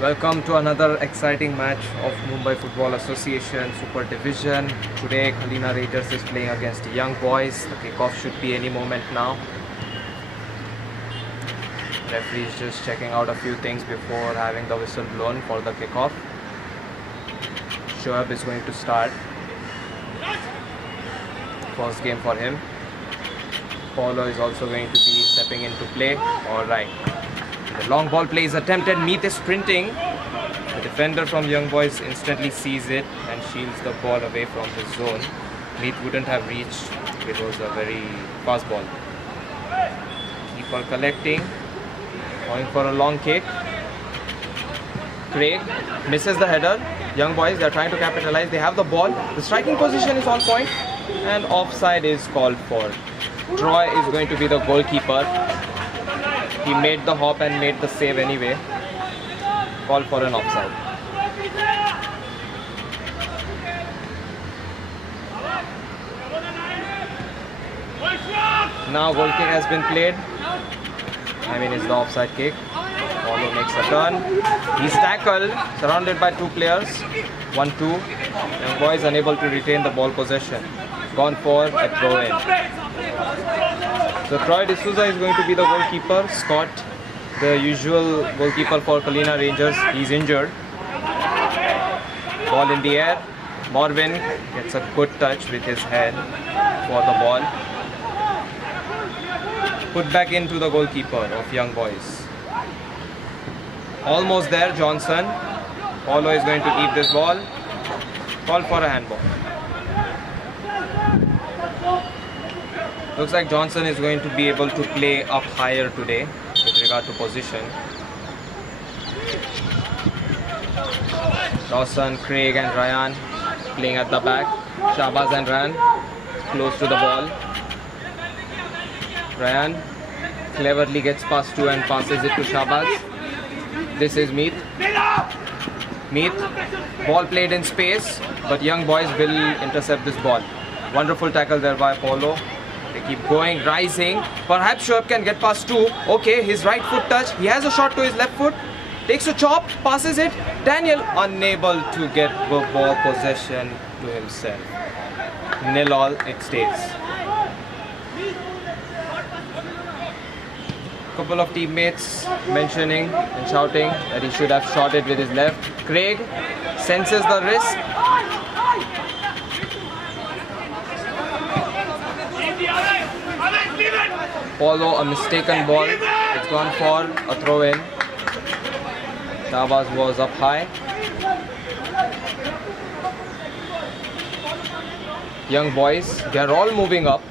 Welcome to another exciting match of Mumbai Football Association Super Division. Today Kalina Rangers is playing against Young Boys. The kickoff should be any moment now. Referee is just checking out a few things before having the whistle blown for the kickoff. Shoaib is going to start. First game for him. Paulo is also going to be stepping into play. Alright. The long ball play is attempted. Meet is sprinting. The defender from Young Boys instantly sees it and shields the ball away from his zone. Meet wouldn't have reached. It was a very fast ball. Keeper collecting. Going for a long kick. Craig misses the header. Young Boys, they are trying to capitalize. They have the ball. The striking position is on point. And offside is called for. Troy is going to be the goalkeeper. He made the hop and made the save anyway. Call for an offside. Now goal kick has been played. It's the offside kick. Paulo makes a turn. He's tackled, surrounded by two players. 1-2. Young Boys unable to retain the ball possession. Gone for a throw-in. So Troy D'Souza is going to be the goalkeeper. Scott, the usual goalkeeper for Kalina Rangers, he's injured. Ball in the air. Mervin gets a good touch with his head for the ball. Put back into the goalkeeper of Young Boys. Almost there, Johnson. Paulo is going to keep this ball. Call for a handball. Looks like Johnson is going to be able to play up higher today with regard to position. Dawson, Craig and Ryan playing at the back. Shabaz and Ryan close to the ball. Ryan cleverly gets past two and passes it to Shabaz. This is Meet. Meet. Ball played in space, but Young Boys will intercept this ball. Wonderful tackle there by Paulo. They keep going, rising. Perhaps Shoaib can get past two. Okay, his right foot touch. He has a shot to his left foot. Takes a chop, passes it. Daniel unable to get the ball possession to himself. 0-0 it stays. Couple of teammates mentioning and shouting that he should have shot it with his left. Craig senses the risk. Paulo, a mistaken ball. It's gone for a throw-in. Shabaz was up high. Young Boys, they're all moving up.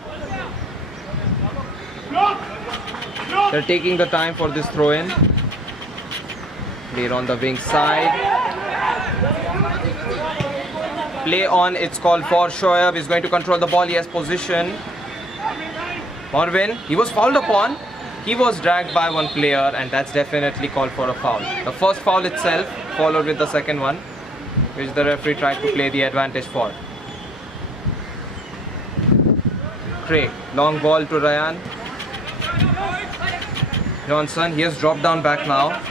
They're taking the time for this throw-in. Played on the wing side. Play on, it's called for. Shoaib is going to control the ball. He has position. Mervin, he was fouled upon. He was dragged by one player and that's definitely called for a foul. The first foul itself followed with the second one, which the referee tried to play the advantage for. Craig, long ball to Ryan. Johnson, he has dropped down back now.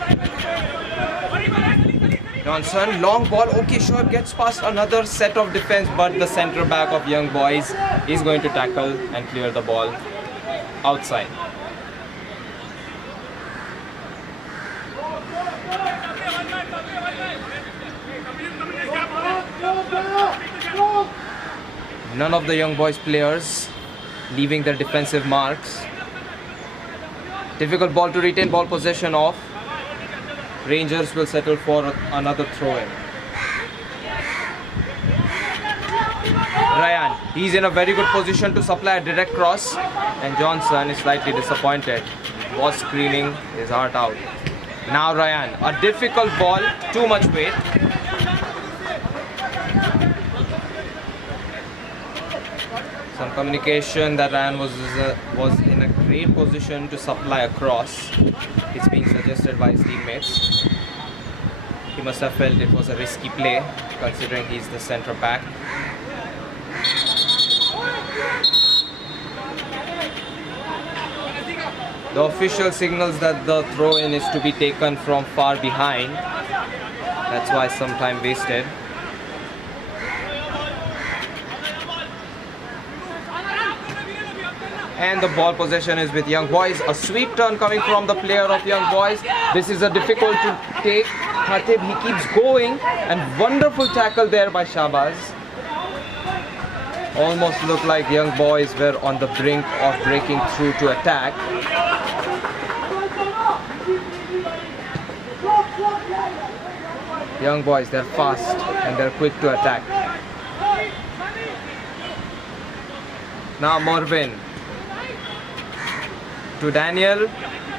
Johnson, long ball. Okay, Shoaib gets past another set of defense, but the centre back of Young Boys is going to tackle and clear the ball outside. None of the Young Boys players leaving their defensive marks. Difficult ball to retain ball possession of. Rangers will settle for another throw-in. Ryan, he's in a very good position to supply a direct cross, and Johnson is slightly disappointed. Was screaming his heart out. Now Ryan, a difficult ball, too much weight. Some communication that Ryan was in a great position to supply a cross. It's being suggested by his teammates. He must have felt it was a risky play, considering he's the centre back. The official signals that the throw-in is to be taken from far behind. That's why some time wasted. And the ball possession is with Young Boys. A sweet turn coming from the player of Young Boys. This is a difficult to take. Khatib, he keeps going, and wonderful tackle there by Shabaz. Almost looked like Young Boys were on the brink of breaking through to attack. Young Boys, they're fast and they're quick to attack. Now Mervin to Daniel.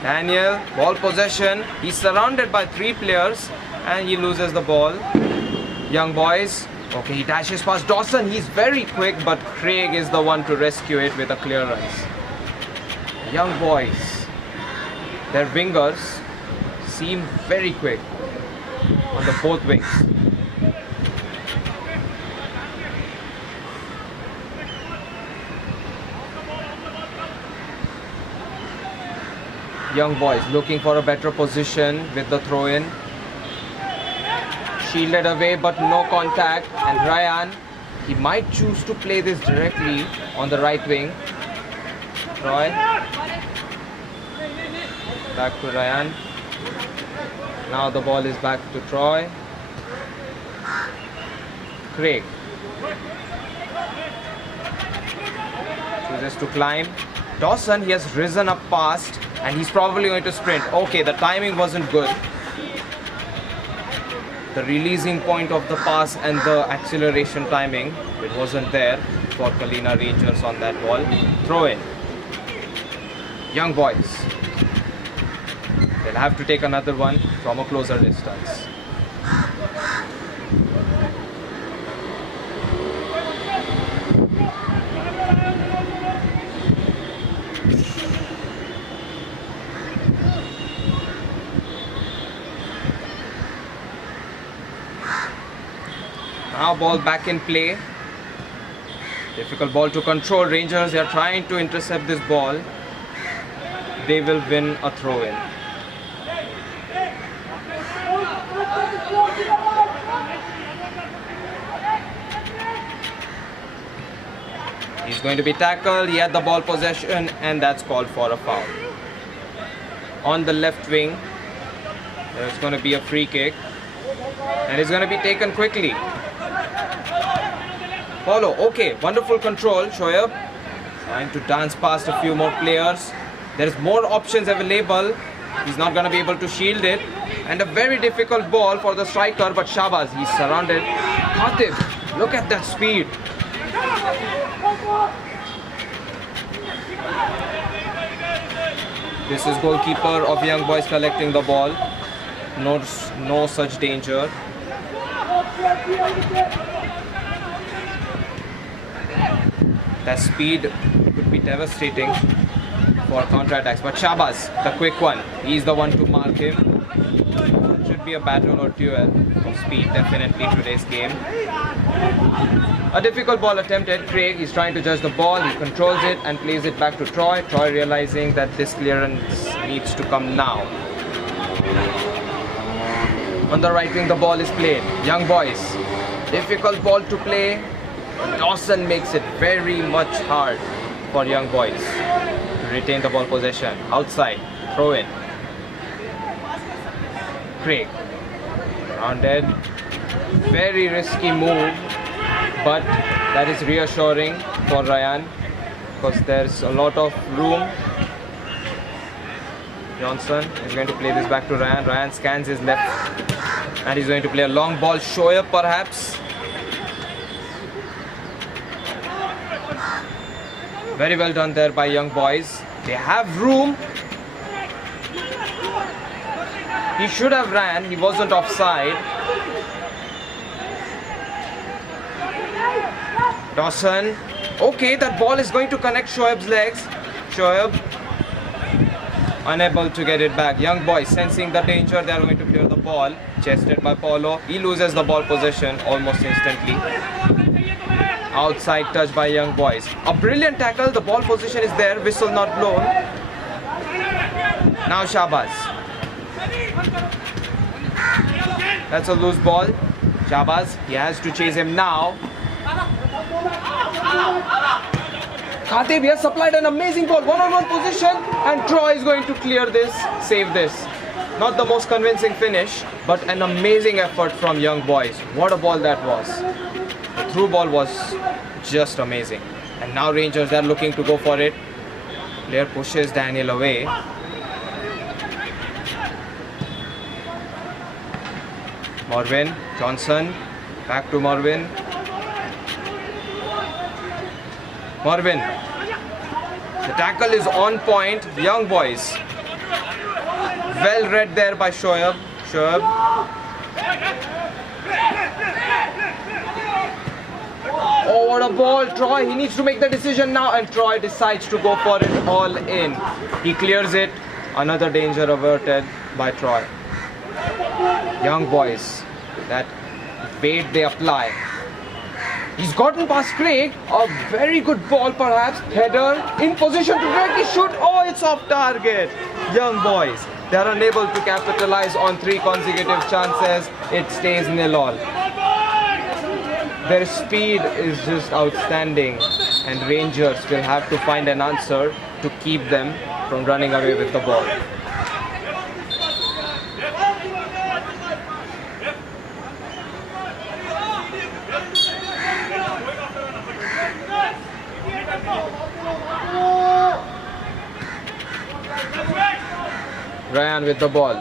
Daniel, ball possession. He's surrounded by 3 players and he loses the ball. Young Boys. Okay, he dashes past Dawson. He's very quick, but Craig is the one to rescue it with a clearance. Young Boys, their wingers seem very quick on the both wings. Young Boys looking for a better position with the throw-in. Shielded away but no contact, and Ryan, he might choose to play this directly on the right wing. Troy, back to Ryan. Now the ball is back to Troy. Craig chooses to climb. Dawson, he has risen up fast and he's probably going to sprint. Okay, the timing wasn't good. The releasing point of the pass and the acceleration timing, it wasn't there for Kalina Rangers on that ball. Throw in. Young Boys, they'll have to take another one from a closer distance. Now ball back in play. Difficult ball to control. Rangers, they are trying to intercept this ball. They will win a throw-in. He's going to be tackled. He had the ball possession and that's called for a foul. On the left wing, there's going to be a free kick. And it's going to be taken quickly. Follow. Okay, wonderful control. Shoaib trying to dance past a few more players. There's more options available. He's not going to be able to shield it. And a very difficult ball for the striker, but Shabaz, he's surrounded. Khatib, look at that speed. This is goalkeeper of Young Boys collecting the ball. No such danger. That speed could be devastating for counter-attacks. But Shabaz, the quick one, he's the one to mark him. It should be a battle or duel of speed, definitely today's game. A difficult ball attempted. Craig, he's trying to judge the ball. He controls it and plays it back to Troy. Troy realizing that this clearance needs to come now. On the right wing, the ball is played. Young Boys, difficult ball to play. Dawson makes it very much hard for Young Boys to retain the ball possession. Outside, throw in. Craig, rounded. Very risky move, but that is reassuring for Ryan because there's a lot of room. Johnson is going to play this back to Ryan. Ryan scans his left and he's going to play a long ball. Shoaib perhaps. Very well done there by Young Boys. They have room. He should have ran. He wasn't offside. Dawson. Okay, that ball is going to connect Shoaib's legs. Shoaib unable to get it back. Young Boys sensing the danger. They are going to clear the ball. Chested by Paulo. He loses the ball possession almost instantly. Outside touch by Young Boys. A brilliant tackle. The ball position is there. Whistle not blown. Now Shabaz. That's a loose ball. Shabaz, he has to chase him now. Khatib has supplied an amazing ball. One-on-one position, and Troy is going to clear this, save this. Not the most convincing finish, but an amazing effort from young boys. What a ball that was. The through ball was just amazing. And now Rangers are looking to go for it. Player pushes Daniel away. Mervin, Johnson, back to Mervin. Mervin. The tackle is on point. Young boys. Well read there by Shoaib. Oh, what a ball. Troy, he needs to make the decision now, and Troy decides to go for it all in. He clears it. Another danger averted by Troy. Young boys, that weight they apply. He's gotten past Craig. A very good ball perhaps. Header in position to directly shoot. Oh, it's off target. Young boys, they are unable to capitalize on 3 consecutive chances. It stays 0-0. Their speed is just outstanding, and Rangers will have to find an answer to keep them from running away with the ball. Ryan with the ball.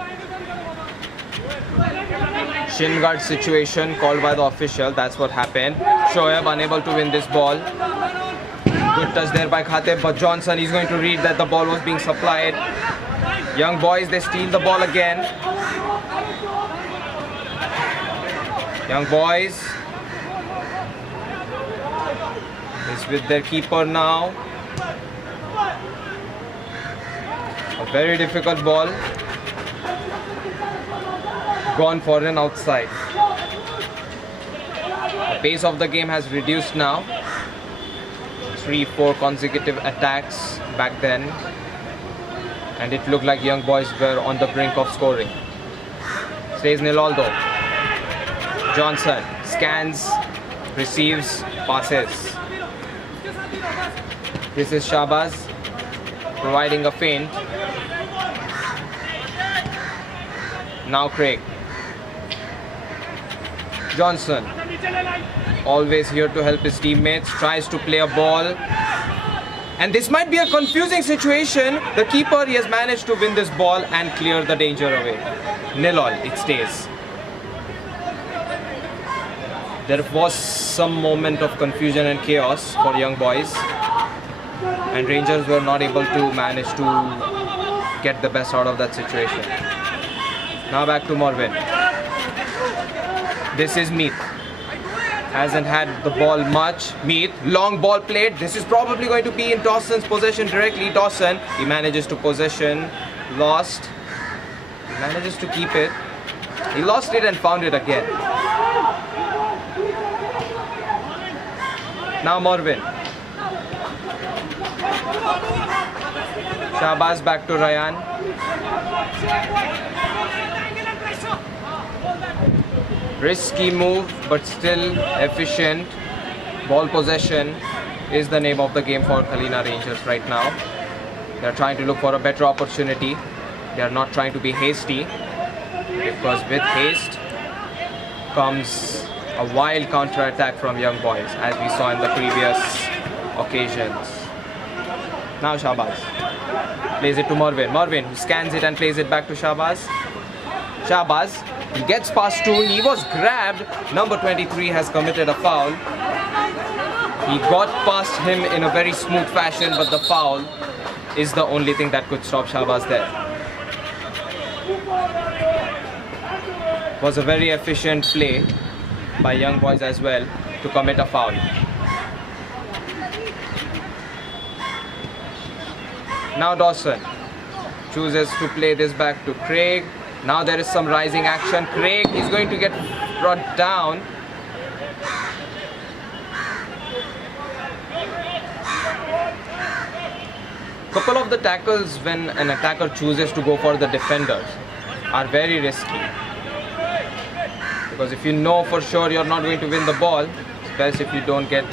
Shin guard situation called by the official. That's what happened. Shoaib unable to win this ball. Good touch there by Khatib, but Johnson is going to read that the ball was being supplied. Young boys, they steal the ball again. Young boys is with their keeper now. A very difficult ball. Gone for an outside. The pace of the game has reduced now. 3-4 consecutive attacks back then. And it looked like young boys were on the brink of scoring. Stays 0-0 though. Johnson scans, receives, passes. This is Shabaz providing a feint. Now Craig. Johnson, always here to help his teammates, tries to play a ball. And this might be a confusing situation. The keeper, he has managed to win this ball and clear the danger away. 0-0, it stays. There was some moment of confusion and chaos for young boys. And Rangers were not able to manage to get the best out of that situation. Now back to Mervin. This is Meath. Hasn't had the ball much. Meath, long ball played. This is probably going to be in Dawson's possession directly. Dawson, he manages to possession. Lost. He manages to keep it. He lost it and found it again. Now Mervin. Shabaz back to Ryan. Risky move, but still efficient. Ball possession is the name of the game for Kalina Rangers right now. They are trying to look for a better opportunity. They are not trying to be hasty, because with haste comes a wild counter-attack from young boys, as we saw in the previous occasions. Now Shabaz plays it to Mervin. Mervin, who scans it and plays it back to Shabaz. Shabaz, he gets past 2. He was grabbed. Number 23 has committed a foul. He got past him in a very smooth fashion, but the foul is the only thing that could stop Shabaz there. It was a very efficient play by young boys as well to commit a foul. Now Dawson chooses to play this back to Craig. Now there is some rising action. Craig is going to get brought down. couple of the tackles when an attacker chooses to go for the defenders are very risky. Because if you know for sure you're not going to win the ball, it's best if you don't get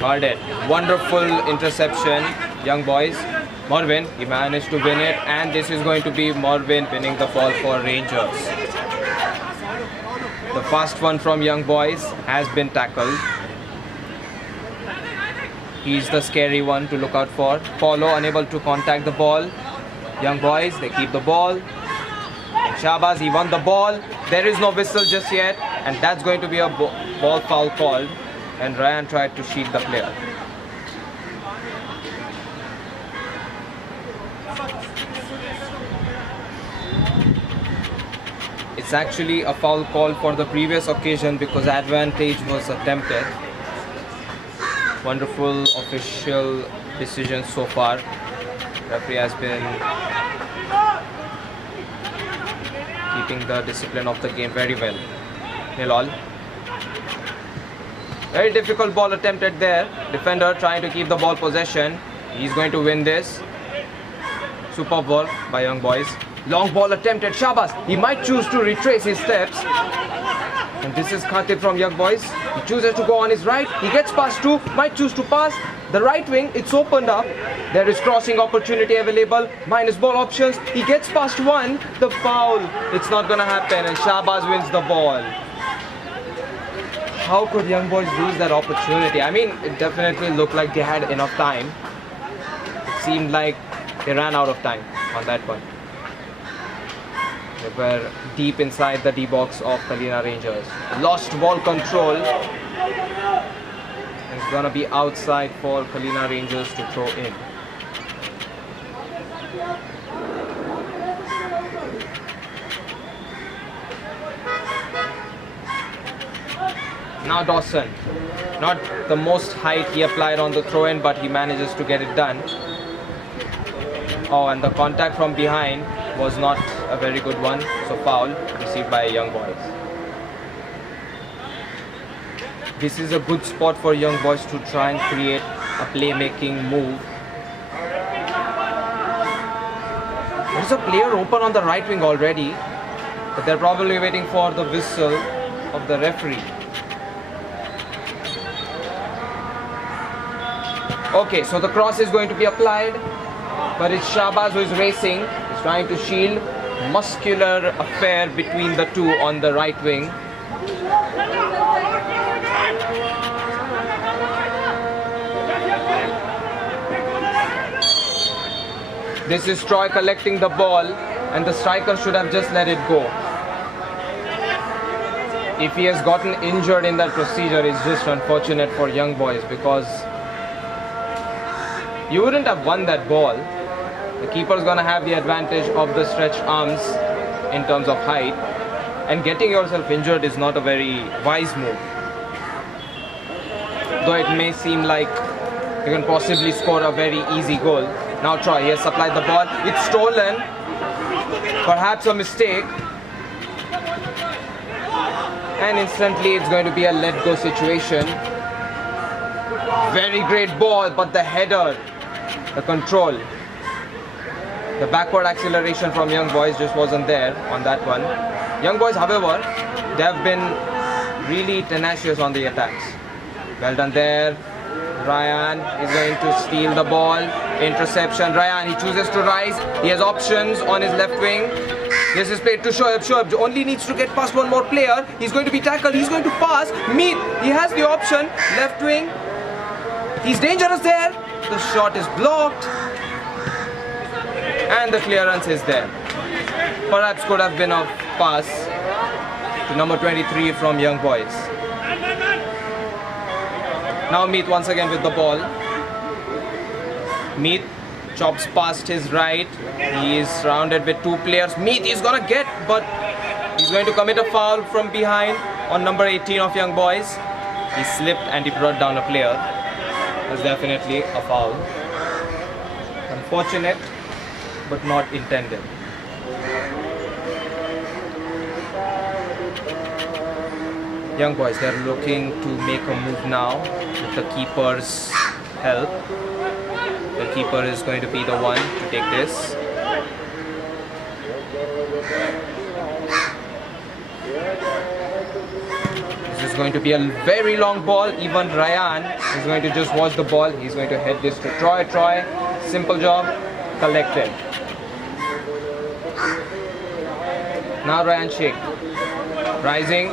guarded. Wonderful interception, young boys. Mervin, he managed to win it, and this is going to be Mervin winning the ball for Rangers. The first one from young boys has been tackled. He's the scary one to look out for. Paulo unable to contact the ball. Young boys, they keep the ball. And Shabaz, he won the ball. There is no whistle just yet, and that's going to be a ball foul called. And Ryan tried to shield the player. It's actually a foul call for the previous occasion because advantage was attempted. Wonderful official decision so far. Referee has been keeping the discipline of the game very well. 0-0. Very difficult ball attempted there. Defender trying to keep the ball possession. He's going to win this. Superb ball by young boys. Long ball attempted. Shabaz, he might choose to retrace his steps. And this is Khatib from young boys. He chooses to go on his right. He gets past two, might choose to pass. The right wing, it's opened up. There is crossing opportunity available. Minus ball options. He gets past one. The foul. It's not going to happen. And Shabaz wins the ball. How could young boys lose that opportunity? I mean, it definitely looked like they had enough time. It seemed like they ran out of time on that one. They were deep inside the D-box of Kalina Rangers. Lost ball control. It's going to be outside for Kalina Rangers to throw in. Now Dawson. Not the most height he applied on the throw-in, but he manages to get it done. Oh, and the contact from behind was not a very good one, so foul received by young boys. This is a good spot for young boys to try and create a playmaking move. There's a player open on the right wing already, but they're probably waiting for the whistle of the referee. Okay, so the cross is going to be applied, but it's Shabaz who is racing. He's trying to shield. Muscular affair between the two on the right wing. This is Troy collecting the ball, and the striker should have just let it go. If he has gotten injured in that procedure, it's just unfortunate for young boys, because you wouldn't have won that ball. The keeper's gonna have the advantage of the stretched arms in terms of height, and getting yourself injured is not a very wise move. Though it may seem like you can possibly score a very easy goal. Now Troy, he has supplied the ball. It's stolen. Perhaps a mistake. And instantly it's going to be a let-go situation. Very great ball, but the header, the control, the backward acceleration from young boys just wasn't there on that one. Young boys, however, they have been really tenacious on the attacks. Well done there. Ryan is going to steal the ball. Interception. Ryan, he chooses to rise. He has options on his left wing. This is played to Shoaib. Shoaib only needs to get past one more player. He's going to be tackled. He's going to pass. Meet. He has the option. Left wing. He's dangerous there. The shot is blocked. And the clearance is there. Perhaps could have been a pass to number 23 from young boys. Now Meet once again with the ball. Meet chops past his right. He is surrounded with two players. Meet is gonna get, but he's going to commit a foul from behind on number 18 of young boys. He slipped and he brought down a player. That's definitely a foul. Unfortunate, but not intended. Young boys, they're looking to make a move now with the keeper's help. They'll keeper is going to be the one to take this. This is going to be a very long ball. Even Ryan is going to just watch the ball. He's going to head this to Troy. Troy, simple job, collected. Now Ryan Sheikh, rising,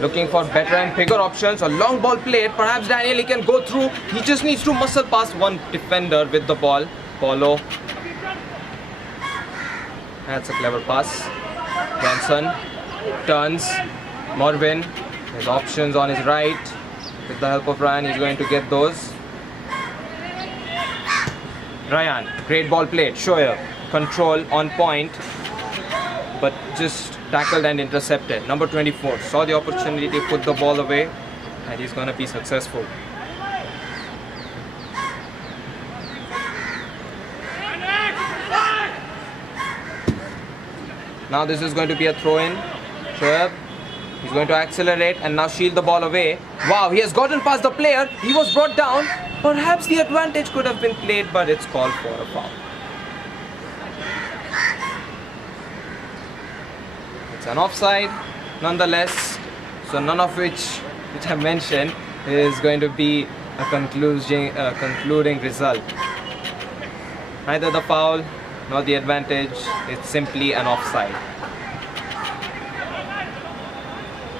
looking for better and bigger options. A long ball played. Perhaps Daniel, he can go through. He just needs to muscle past one defender with the ball. Paulo. That's a clever pass. Johnson turns. Mervin, his options on his right. With the help of Ryan, he's going to get those. Ryan, great ball played. Shoaib, control on point, but just tackled and intercepted. Number 24 saw the opportunity to put the ball away, and he's going to be successful. Now this is going to be a throw-in. Shoaib, he's going to accelerate and now shield the ball away. Wow, he has gotten past the player. He was brought down. Perhaps the advantage could have been played, but it's called for a foul. It's an offside, nonetheless. So none of which I mentioned is going to be a concluding result. Neither the foul nor the advantage. It's simply an offside.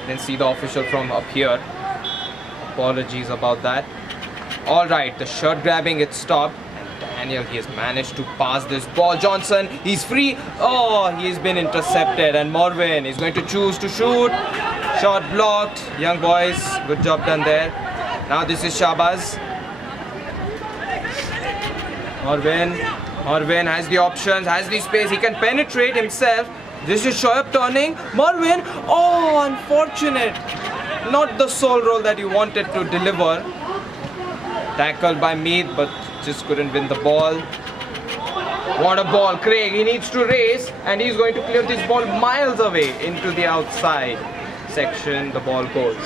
Didn't see the official from up here. Apologies about that. Alright, the shirt grabbing, it stopped. And Daniel, he has managed to pass this ball. Johnson, he's free. Oh, he's been intercepted. And Mervin is going to choose to shoot. Shot blocked. Young boys, good job done there. Now this is Shabaz. Mervin has the options, has the space. He can penetrate himself. This is Shoaib turning. Mervin, oh, unfortunate. Not the sole role that he wanted to deliver. Tackled by Mead, but just couldn't win the ball. What a ball. Craig, he needs to race, and he's going to clear this ball miles away into the outside section. The ball goes.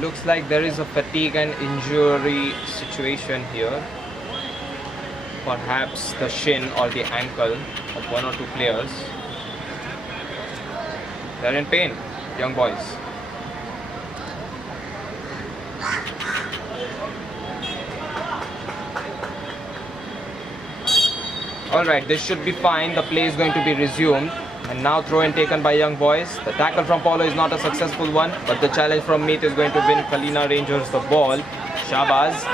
Looks like there is a fatigue and injury situation here. Perhaps the shin or the ankle of one or two players. They're in pain, young boys. Alright, this should be fine. The play is going to be resumed. And now throw-in taken by young boys. The tackle from Paulo is not a successful one, but the challenge from Meat is going to win Kalina Rangers the ball. Shabaz,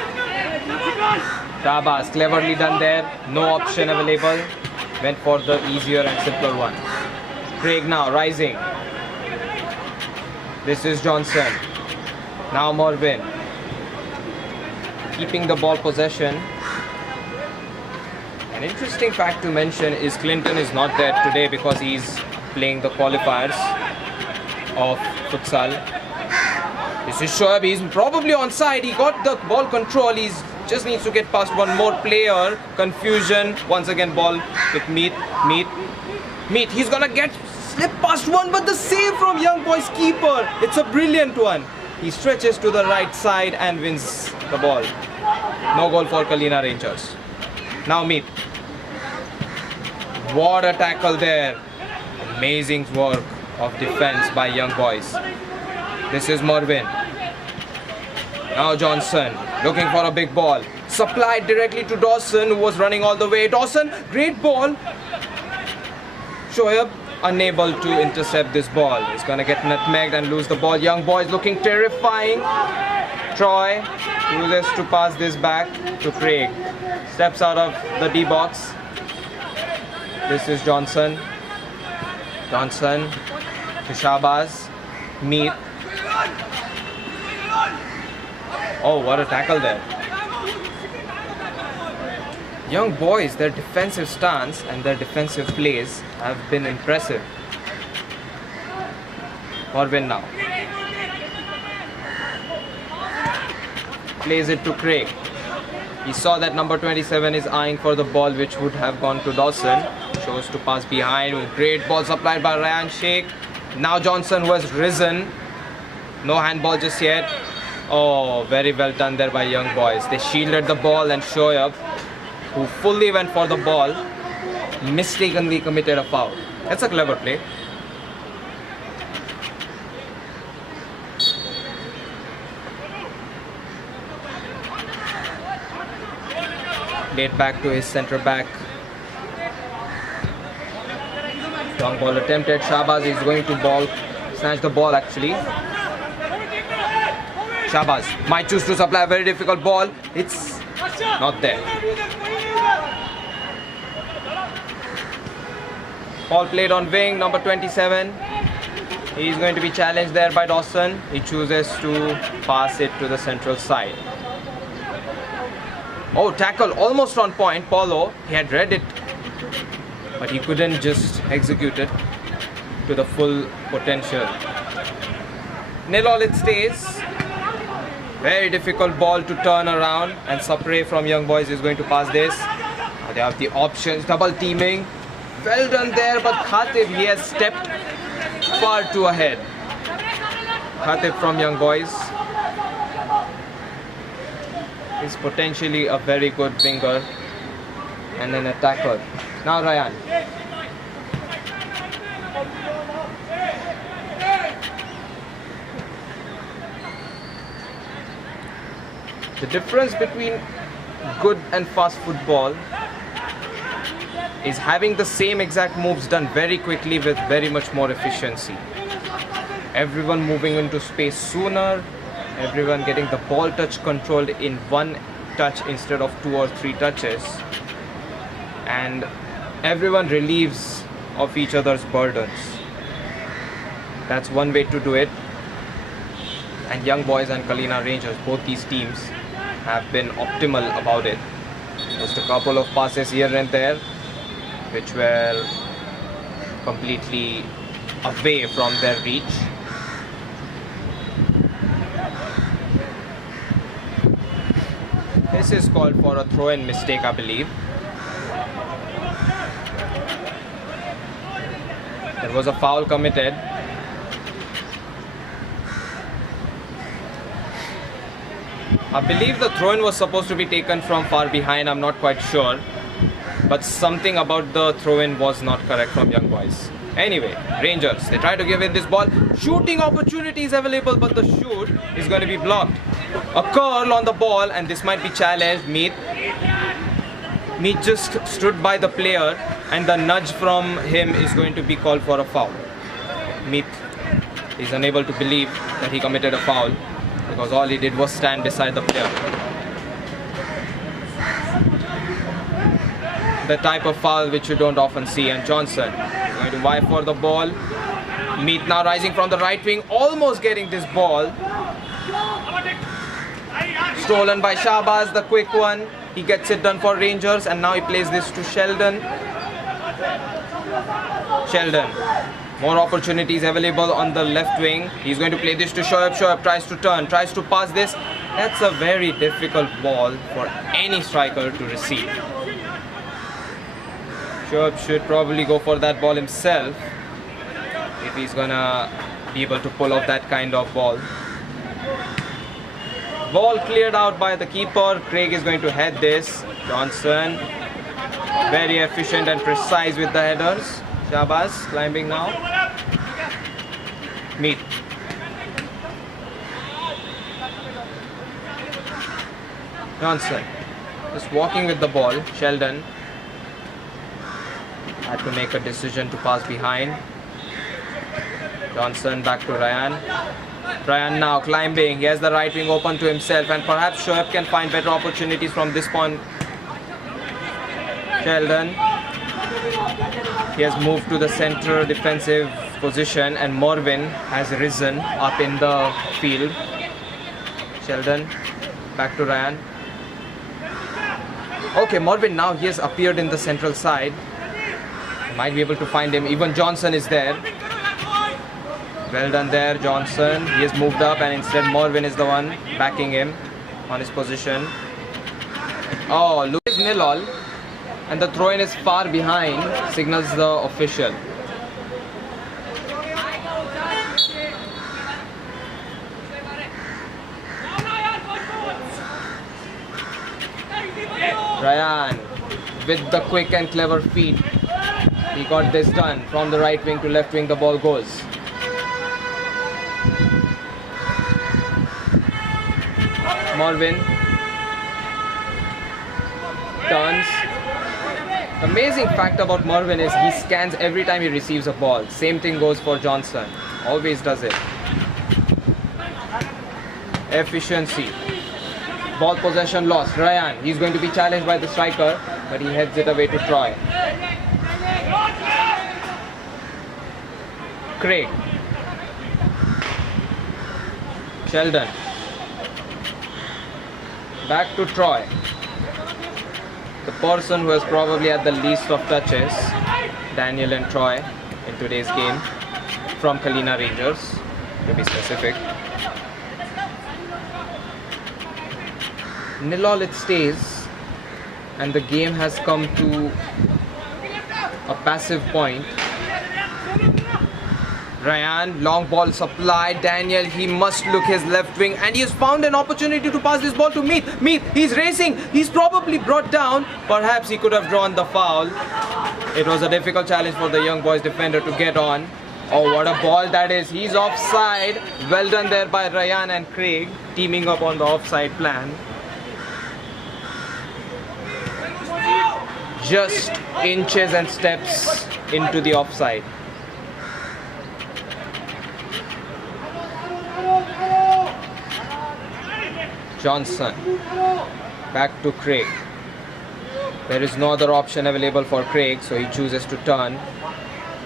cleverly done there. No option available. Went for the easier and simpler one. Craig now rising. This is Johnson. Now Mervin. Keeping the ball possession. An interesting fact to mention is Clinton is not there today because he's playing the qualifiers of futsal. This is Shoaib, he's probably onside. He got the ball control. He just needs to get past one more player. Confusion. Once again, ball with Meat. He's gonna slip past one, but the save from young boy's keeper. It's a brilliant one. He stretches to the right side and wins the ball. No goal for Kalina Rangers. Now Meat. What a tackle there. Amazing work of defense by young boys. This is Mervin. Now Johnson looking for a big ball. Supplied directly to Dawson, who was running all the way. Dawson, great ball. Shoaib unable to intercept this ball. He's gonna get nutmegged and lose the ball. Young boys looking terrifying. Troy uses to pass this back to Craig. Steps out of the D box. This is Johnson. To Shabaz. Meat. Oh, what a tackle there. Young boys, their defensive stance and their defensive plays have been impressive. Mervin now. Plays it to Craig. He saw that number 27 is eyeing for the ball, which would have gone to Dawson. Shows to pass behind. Great ball supplied by Ryan Sheikh. Now Johnson, who has risen. No handball just yet. Oh, very well done there by young boys. They shielded the ball, and Shoaib, who fully went for the ball, mistakenly committed a foul. That's a clever play. Laid back to his centre back. Long ball attempted. Shabaz is going to snatch the ball actually. Shabaz might choose to supply a very difficult ball. It's not there. Ball played on wing, number 27. He's going to be challenged there by Dawson. He chooses to pass it to the central side. Oh, tackle almost on point. Paulo, he had read it, but he couldn't just execute it to the full potential. 0-0 it stays. Very difficult ball to turn around, and Sapre from Young Boys is going to pass this. Now they have the options, double teaming. Well done there, but Khatib, he has stepped far too ahead. Khatib from Young Boys is potentially a very good winger and an attacker. Now Ryan. The difference between good and fast football is having the same exact moves done very quickly with very much more efficiency. Everyone moving into space sooner, everyone getting the ball touch controlled in one touch instead of 2 or 3 touches, and everyone relieves of each other's burdens. That's one way to do it, and Young Boys and Kalina Rangers, both these teams have been optimal about it. Just a couple of passes here and there which were completely away from their reach. This is called for a throw-in mistake, I believe. There was a foul committed. I believe the throw-in was supposed to be taken from far behind, I'm not quite sure. But something about the throw-in was not correct from Young Boys. Anyway, Rangers, they try to give in this ball. Shooting opportunity is available, but the shoot is going to be blocked. A curl on the ball, and this might be challenged. Meet just stood by the player, and the nudge from him is going to be called for a foul. Meet is unable to believe that he committed a foul because all he did was stand beside the player. The type of foul which you don't often see, and Johnson is going to vie for the ball. Meet now rising from the right wing, almost getting this ball. Stolen by Shabaz, the quick one. He gets it done for Rangers, and now he plays this to Sheldon. Sheldon, more opportunities available on the left wing. He's going to play this to Shoaib. Shoaib tries to turn, tries to pass this. That's a very difficult ball for any striker to receive. Shoaib should probably go for that ball himself if he's gonna be able to pull off that kind of ball. Ball cleared out by the keeper. Craig is going to head this. Johnson, very efficient and precise with the headers. Shabaz climbing now. Meet. Johnson just walking with the ball. Sheldon had to make a decision to pass behind. Johnson back to Ryan. Ryan now climbing. He has the right wing open to himself, and perhaps Shoaib can find better opportunities from this point. Sheldon. He has moved to the center defensive position, and Mervin has risen up in the field. Sheldon back to Ryan. Okay, Mervin now he has appeared in the central side. Might be able to find him. Even Johnson is there. Well done there, Johnson. He has moved up, and instead Mervin is the one backing him. on his position. Oh, look, it's nil all. And the throw-in is far behind, signals the official. Ryan with the quick and clever feet. He got this done. From the right wing to left wing, the ball goes. Mervin turns. Amazing fact about Mervin is he scans every time he receives a ball. Same thing goes for Johnson. Always does it. Efficiency. Ball possession lost. Ryan, he's going to be challenged by the striker, but he heads it away to Troy. Craig. Sheldon. Back to Troy. The person who has probably had the least of touches, Daniel and Troy, in today's game, from Kalina Rangers, to be specific. Nil all it stays, and the game has come to a passive point. Ryan, long ball supplied. Daniel, he must look his left wing, and he has found an opportunity to pass this ball to Meath. Meath, he's racing. He's probably brought down. Perhaps he could have drawn the foul. It was a difficult challenge for the young boys defender to get on. Oh, what a ball that is. He's offside. Well done there by Ryan and Craig, teaming up on the offside plan. Just inches and steps into the offside. Johnson. Back to Craig. There is no other option available for Craig, so he chooses to turn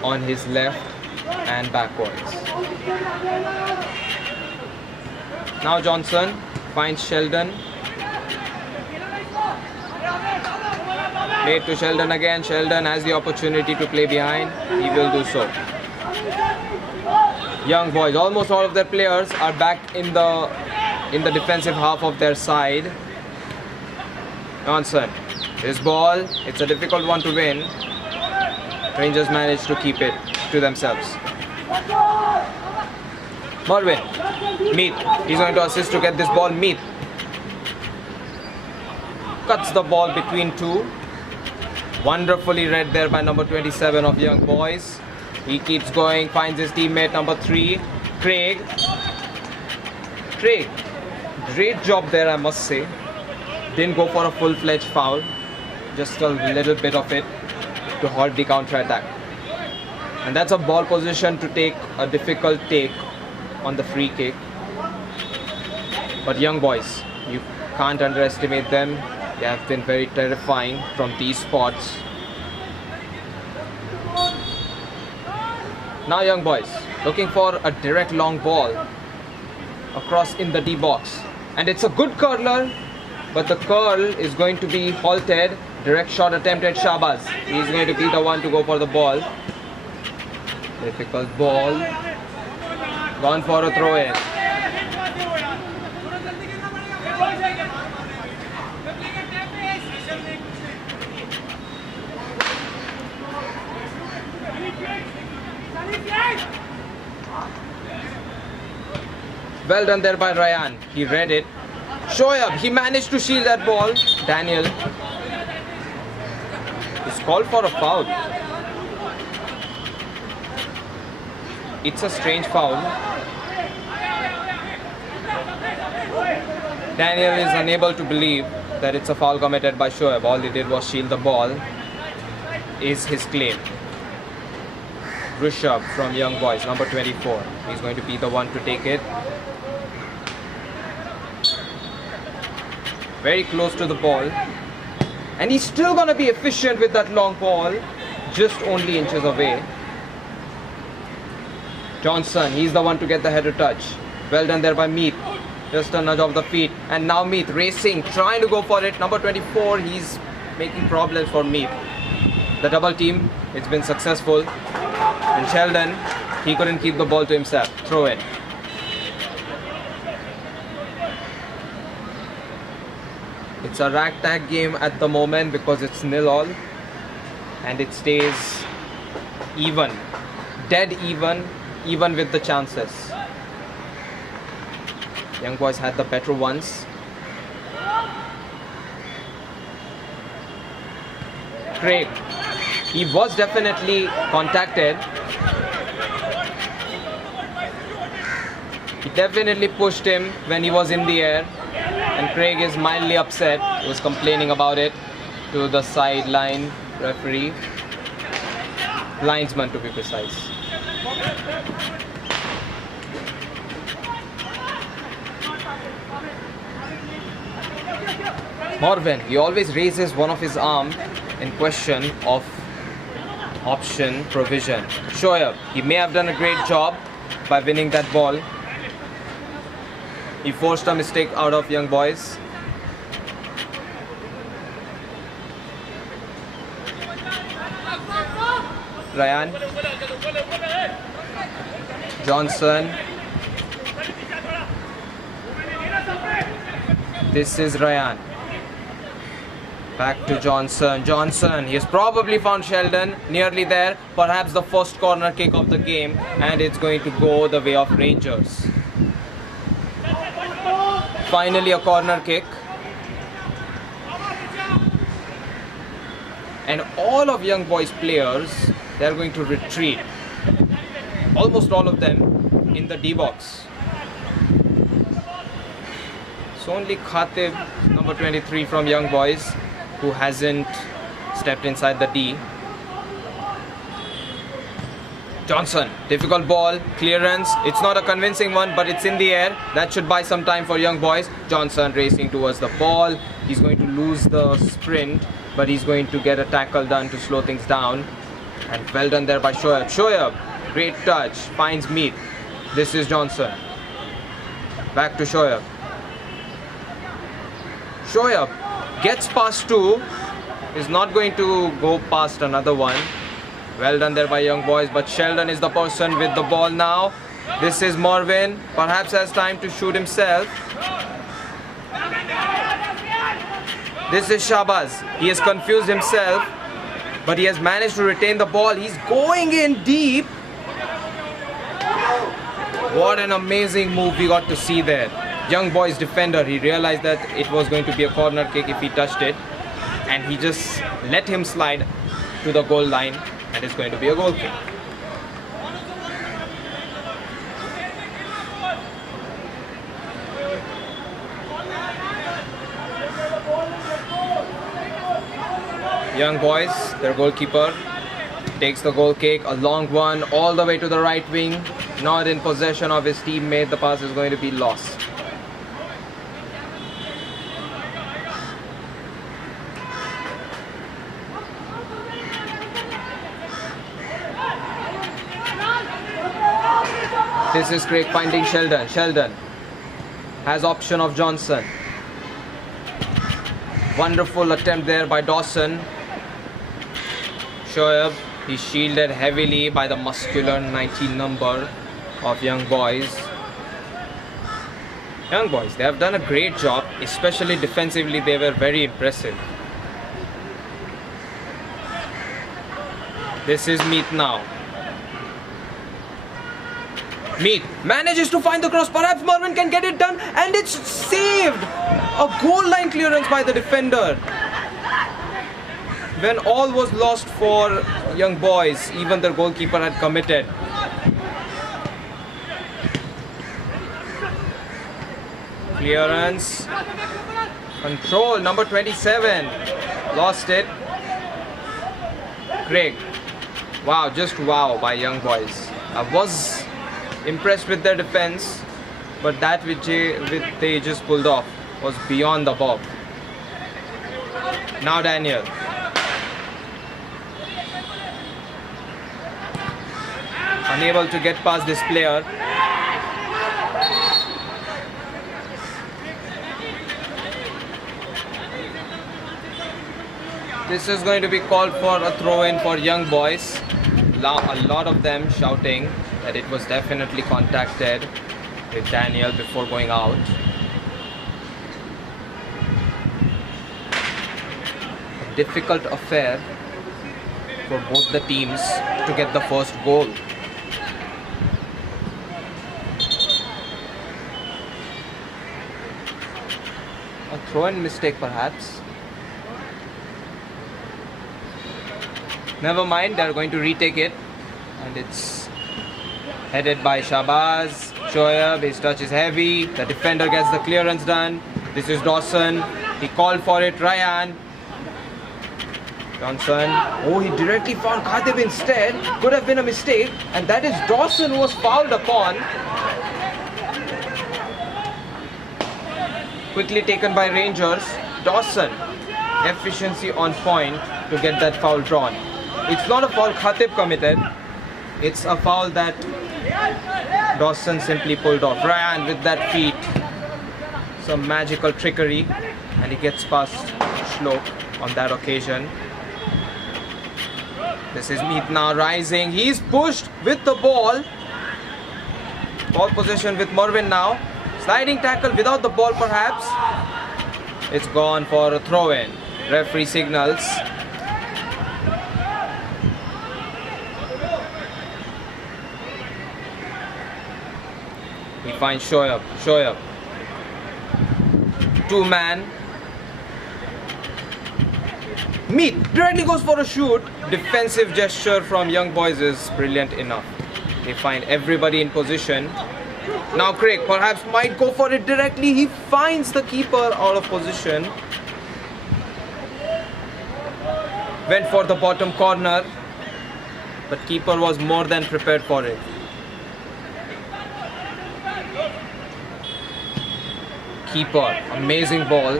on his left and backwards. Now Johnson finds Sheldon. Play to Sheldon again. Sheldon has the opportunity to play behind. He will do so. Young boys, almost all of their players are back in the defensive half of their side. Johnson, his ball, it's a difficult one to win. Rangers managed to keep it to themselves. Mervin, Meath, he's going to assist to get this ball. Meath cuts the ball between two. Wonderfully read there by number 27 of Young Boys. He keeps going, finds his teammate number 3, Craig. Craig, great job there, I must say. Didn't go for a full-fledged foul, just a little bit of it to halt the counter-attack. And that's a ball position to take a difficult take on the free kick. But Young Boys, you can't underestimate them. They have been very terrifying from these spots. Now Young Boys, looking for a direct long ball across in the D box. And it's a good curler, but the curl is going to be halted. Direct shot attempted, Shabaz. He's going to be the one to go for the ball. Difficult ball. Gone for a throw in. Well done there by Ryan. He read it. Shoaib, he managed to shield that ball. Daniel is called for a foul. It's a strange foul. Daniel is unable to believe that it's a foul committed by Shoaib. All he did was shield the ball, is his claim. Rishabh from Young Boys, number 24. He's going to be the one to take it. Very close to the ball. And he's still going to be efficient with that long ball. Just only inches away. Johnson, he's the one to get the header touch. Well done there by Meath. Just a nudge of the feet. And now Meath racing, trying to go for it. Number 24, he's making problems for Meath. The double team, it's been successful. And Sheldon, he couldn't keep the ball to himself. Throw it. It's a ragtag game at the moment because it's 0-all and it stays even, dead even with the chances. Young boys had the better ones. Craig, he was definitely contacted. He definitely pushed him when he was in the air, and Craig is mildly upset. He was complaining about it to the sideline referee, linesman to be precise. Mervin, he always raises one of his arms in question of option provision. Shoaib, he may have done a great job by winning that ball. He forced a mistake out of young boys. Ryan, Johnson. This is Ryan. Back to Johnson. Johnson, he has probably found Sheldon nearly there. Perhaps the first corner kick of the game, and it's going to go the way of Rangers. Finally a corner kick. And all of young boys players, they are going to retreat. Almost all of them in the D box. So only Khatib, number 23 from young boys, who hasn't stepped inside the D. Johnson, difficult ball, clearance. It's not a convincing one, but it's in the air. That should buy some time for young boys. Johnson racing towards the ball. He's going to lose the sprint, but he's going to get a tackle done to slow things down. And well done there by Shoaib. Shoaib, great touch, finds Meet. This is Johnson. Back to Shoaib. Shoaib gets past two, is not going to go past another one. Well done there by young boys, but Sheldon is the person with the ball now. This is Mervin, perhaps has time to shoot himself. This is Shabaz. He has confused himself, but he has managed to retain the ball. He's going in deep. What an amazing move we got to see there. Young boy's defender, he realized that it was going to be a corner kick if he touched it, and he just let him slide to the goal line, and it's going to be a goal kick. Young boys, their goalkeeper, takes the goal kick, a long one all the way to the right wing, not in possession of his teammate. The pass is going to be lost. This is Craig finding Sheldon. Sheldon has option of Johnson. Wonderful attempt there by Dawson. Shoaib, he's shielded heavily by the muscular 19 number of young boys. Young boys, they have done a great job, especially defensively. They were very impressive. This is Meet now. Meet manages to find the cross. Perhaps Mervin can get it done, and it's saved. A goal line clearance by the defender. When all was lost for young boys, even their goalkeeper had committed. Clearance. Control, number 27. Lost it. Craig. Wow, just wow by young boys. I was impressed with their defense, but that which they just pulled off was beyond the bob. Now Daniel. Unable to get past this player. This is going to be called for a throw-in for young boys. A lot of them shouting that it was definitely contacted with Daniel before going out. difficult affair for both the teams to get the first goal. A throw-in mistake perhaps. Never mind, they're going to retake it, and it's headed by Shabaz. Shoaib, his touch is heavy, the defender gets the clearance done. This is Dawson, he called for it. Ryan, Johnson, oh, he directly found Khatib instead. Could have been a mistake, and that is Dawson who was fouled upon. Quickly taken by Rangers. Dawson, efficiency on point to get that foul drawn. It's not a foul Khatib committed, it's a foul that Dawson simply pulled off. Ryan with that feet, some magical trickery, and he gets past Shlok on that occasion. This is Meet now rising, he's pushed with the ball. Ball possession with Mervin now. Sliding tackle without the ball perhaps. It's gone for a throw-in. Referee signals. He finds Shoaib. Two-man. Meet directly goes for a shoot. Defensive gesture from young boys is brilliant enough. They find everybody in position. Now Craig perhaps might go for it directly. He finds the keeper out of position. Went for the bottom corner, but keeper was more than prepared for it. Keeper, amazing ball.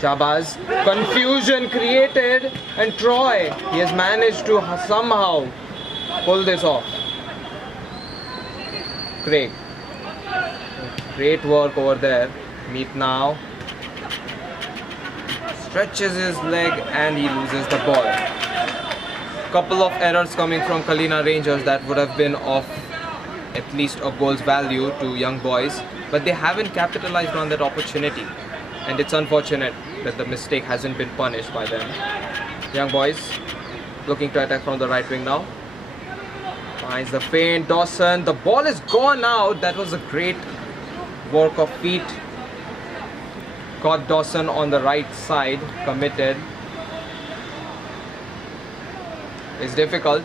Shabaz, confusion created, and Troy, he has managed to somehow pull this off. Craig, great work over there. Meet now, stretches his leg and he loses the ball. Couple of errors coming from Kalina Rangers that would have been of at least a goal's value to young boys, but they haven't capitalized on that opportunity, and it's unfortunate that the mistake hasn't been punished by them. Young boys looking to attack from the right wing now. Finds the feint. Dawson, the ball is gone out. That was a great work of feet. Caught Dawson on the right side, committed. It's difficult.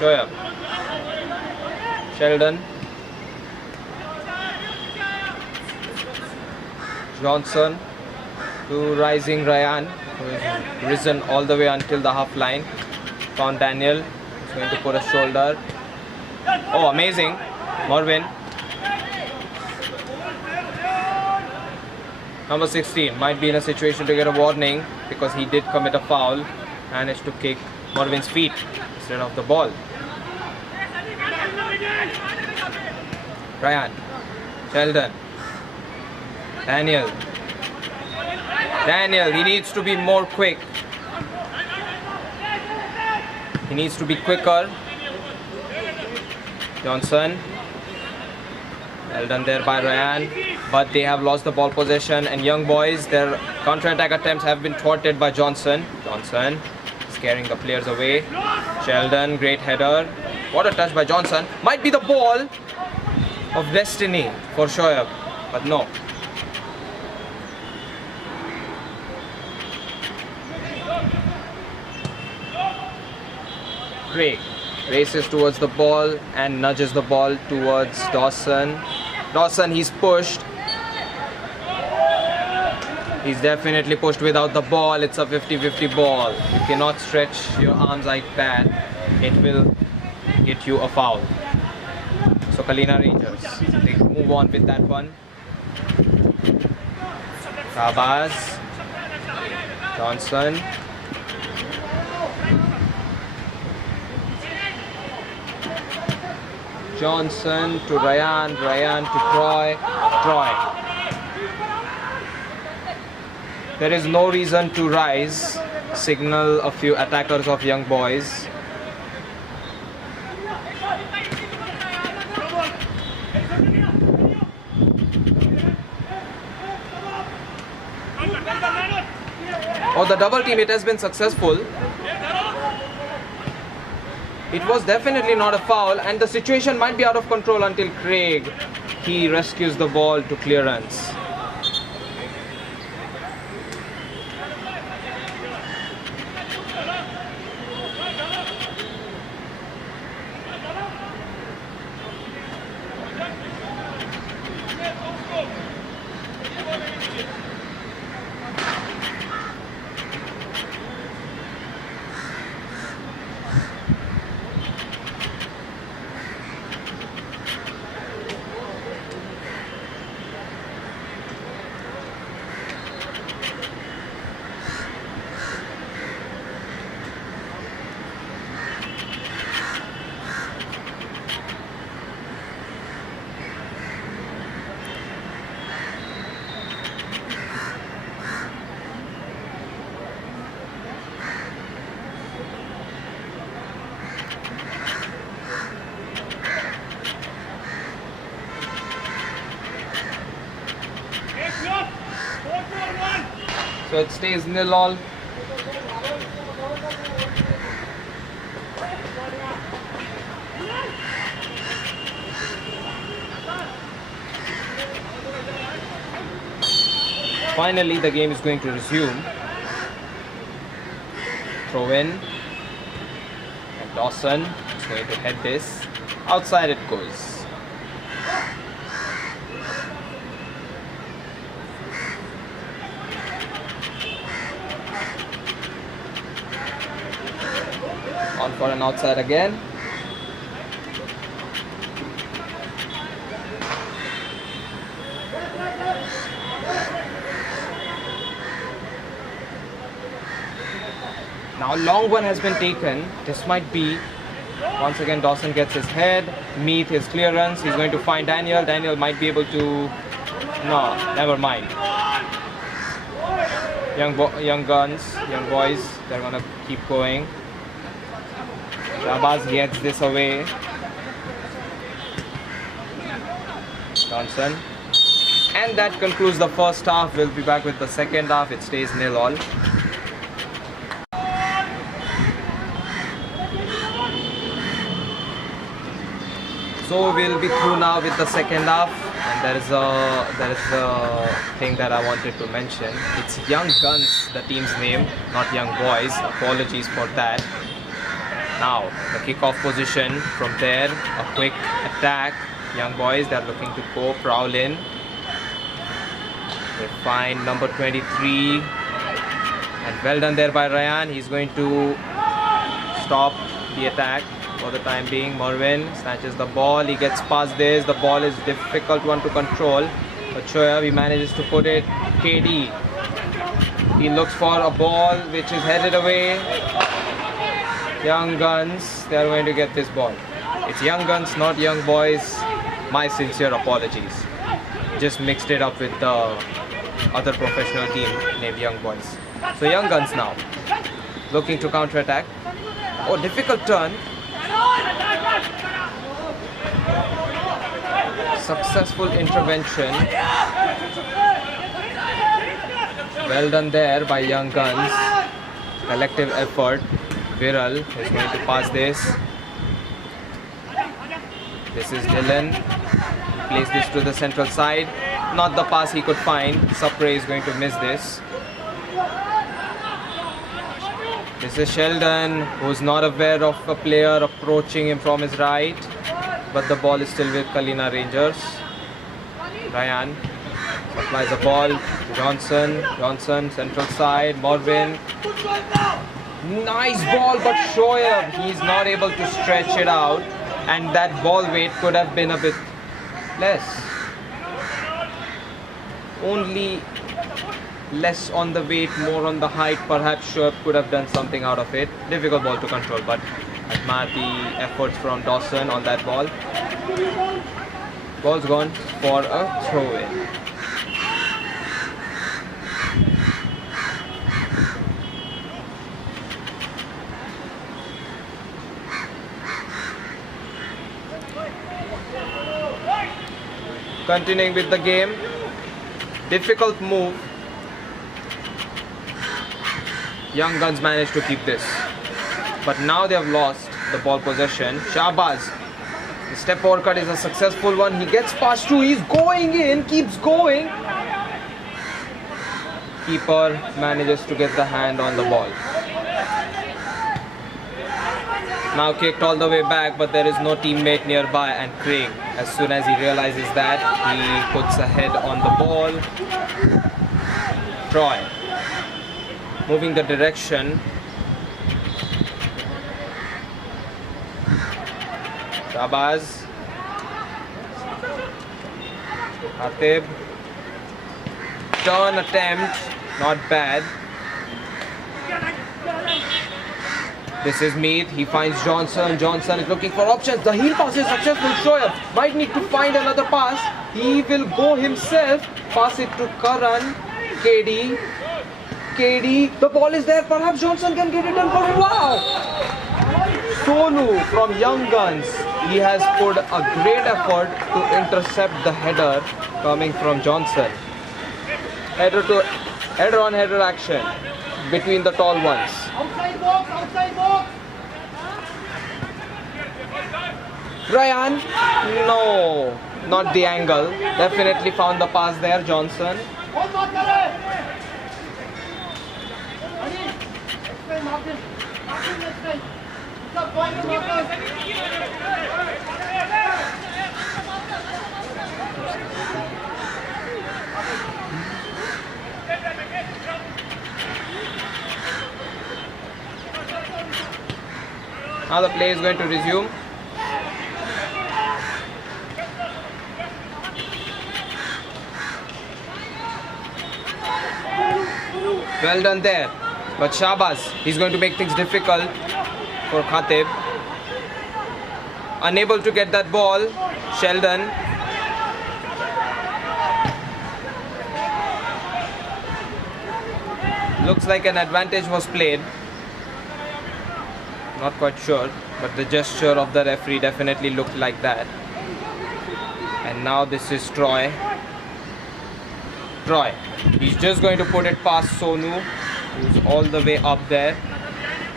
Shoaib, Sheldon, Johnson to rising Ryan, who has risen all the way until the half line. Found Daniel, he's going to put a shoulder. Oh, amazing. Mervin. Number 16 might be in a situation to get a warning because he did commit a foul. Managed to kick Mervin's feet instead of the ball. Ryan, Sheldon, Daniel, he needs to be more quick. He needs to be quicker. Johnson, well done there by Ryan, but they have lost the ball possession, and young boys, their counter-attack attempts have been thwarted by Johnson. Johnson scaring the players away. Sheldon, great header. What a touch by Johnson. Might be the ball of destiny for Shoaib, but no. Craig races towards the ball and nudges the ball towards Dawson. Dawson, he's pushed. He's definitely pushed without the ball. It's a 50-50 ball. You cannot stretch your arms like that. It will get you a foul. So Kalina Rangers, they move on with that one. Shabaz, Johnson. Johnson to Ryan, Ryan to Troy. There is no reason to rise. Signal a few attackers of young boys. Oh, the double team, it has been successful. It was definitely not a foul, and the situation might be out of control until Craig, he rescues the ball to clearance. So it stays 0-all. Finally, the game is going to resume. Throw in. And Dawson is going to head this. Outside it goes. On for an outside again. Now a long one has been taken. This might be, once again Dawson gets his head, meet his clearance. He's going to find Daniel. Daniel might be able to, no, never mind. Young boys, they're gonna keep going. Shabaz gets this away. Johnson. And that concludes the first half. We'll be back with the second half. It stays 0-all. So we'll be through now with the second half. And there is a thing that I wanted to mention. It's Young Guns, the team's name, not Young Boys. Apologies for that. Now, the kickoff position, from there, a quick attack. Young Boys, they're looking to go prowl in. They find number 23. And well done there by Ryan. He's going to stop the attack for the time being. Mervin snatches the ball. He gets past this. The ball is difficult one to control. But Shoaib, he manages to put it. KD. He looks for a ball which is headed away. Young Guns, they are going to get this ball. It's Young Guns, not Young Boys. My sincere apologies. Just mixed it up with the other professional team named Young Boys. So Young Guns now, looking to counter-attack. Oh, difficult turn. Successful intervention. Well done there by Young Guns. Collective effort. Viral is going to pass this. This is Dylan. Plays this to the central side. Not the pass he could find. Sapre is going to miss this. This is Sheldon, who's not aware of a player approaching him from his right. But the ball is still with Kalina Rangers. Ryan supplies the ball to Johnson. Johnson, central side. Mervin. Nice ball, but Shoaib, he's not able to stretch it out, and that ball weight could have been a bit less. Only less on the weight, more on the height. Perhaps Shoaib could have done something out of it. Difficult ball to control, but admire the efforts from Dawson on that ball. Ball's gone for a throw-in. Continuing with the game, difficult move. Young Guns managed to keep this. But now they have lost the ball possession. Shabaz. The step forward cut is a successful one. He gets past 2. He's going in. Keeps going. Keeper manages to get the hand on the ball. Now kicked all the way back, but there is no teammate nearby, and Craig, as soon as he realizes that, he puts a head on the ball. Troy moving the direction. Shabaz. Hatib. Turn attempt, not bad. This is Meath. He finds Johnson. Johnson is looking for options. The heel pass is successful. Shoaib might need to find another pass. He will go himself. Pass it to Karan. KD. KD. The ball is there. Perhaps Johnson can get it done. But wow! Sonu from Young Guns. He has put a great effort to intercept the header coming from Johnson. Header on header action between the tall ones. Outside box, outside box. Ryan, no, not the angle. Definitely found the pass there, Johnson. Now the play is going to resume. Well done there. But Shabaz, he's going to make things difficult for Khatib. Unable to get that ball. Sheldon. Looks like an advantage was played. Not quite sure, but the gesture of the referee definitely looked like that. And now this is Troy. Troy, he's just going to put it past Sonu, who's all the way up there.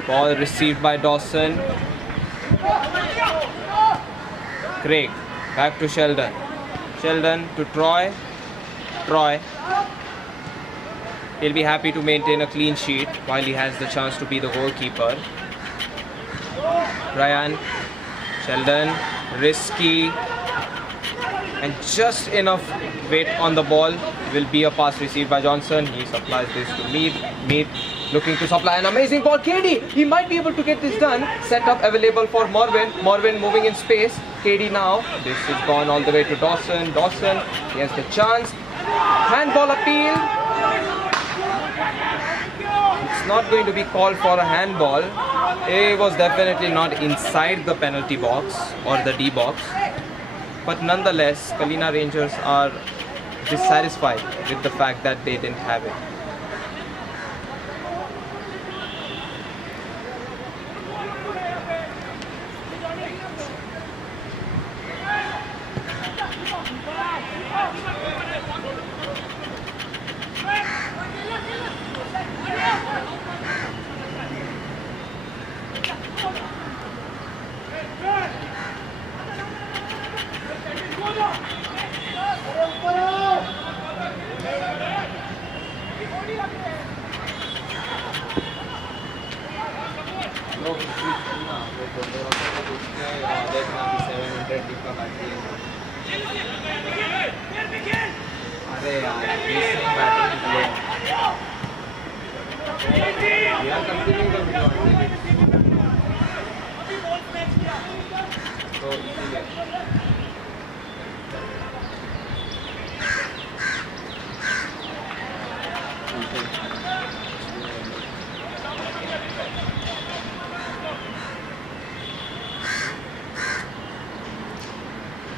Ball received by Dawson. Craig, back to Sheldon. Sheldon to Troy. Troy. He'll be happy to maintain a clean sheet while he has the chance to be the goalkeeper. Ryan, Sheldon, risky, and just enough weight on the ball. Will be a pass received by Johnson. He supplies this to Meath. Meath looking to supply an amazing ball. KD, he might be able to get this done. Setup available for Mervin. Mervin moving in space. KD now. This is gone all the way to Dawson. Dawson, he has the chance. Handball appeal. It's not going to be called for a handball. It was definitely not inside the penalty box or the D box. But nonetheless, Kalina Rangers are dissatisfied with the fact that they didn't have it.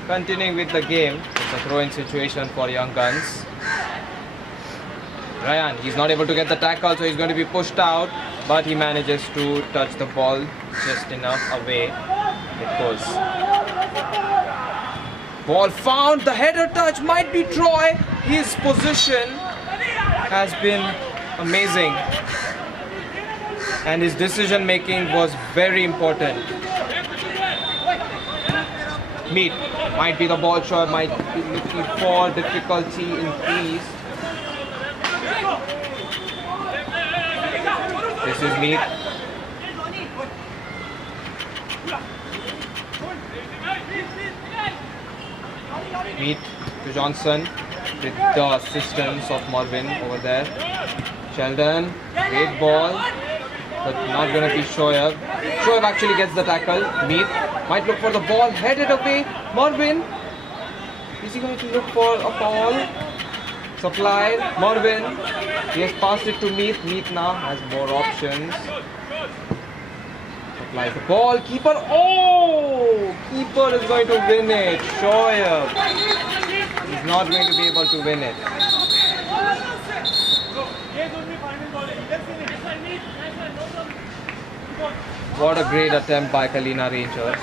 Continuing with the game, it's a throw-in situation for Young Guns. Ryan, he's not able to get the tackle, so he's going to be pushed out, but he manages to touch the ball just enough away. It goes. Ball found, the header touch might be Troy. His position has been amazing. and his decision making was very important. Meet might be the ball shot, might be looking for difficulty increased. This is Meet. Meet to Johnson with the assistance of Mervin over there. Sheldon, great ball, but not going to be Shoaib. Shoaib actually gets the tackle. Meet might look for the ball, headed away. Mervin, is he going to look for a ball? Supply, Mervin, he has passed it to Meet. Meet now has more options. Supplies the ball, keeper, oh! Keeper is going to win it. Shoaib is not going to be able to win it. What a great attempt by Kalina Rangers.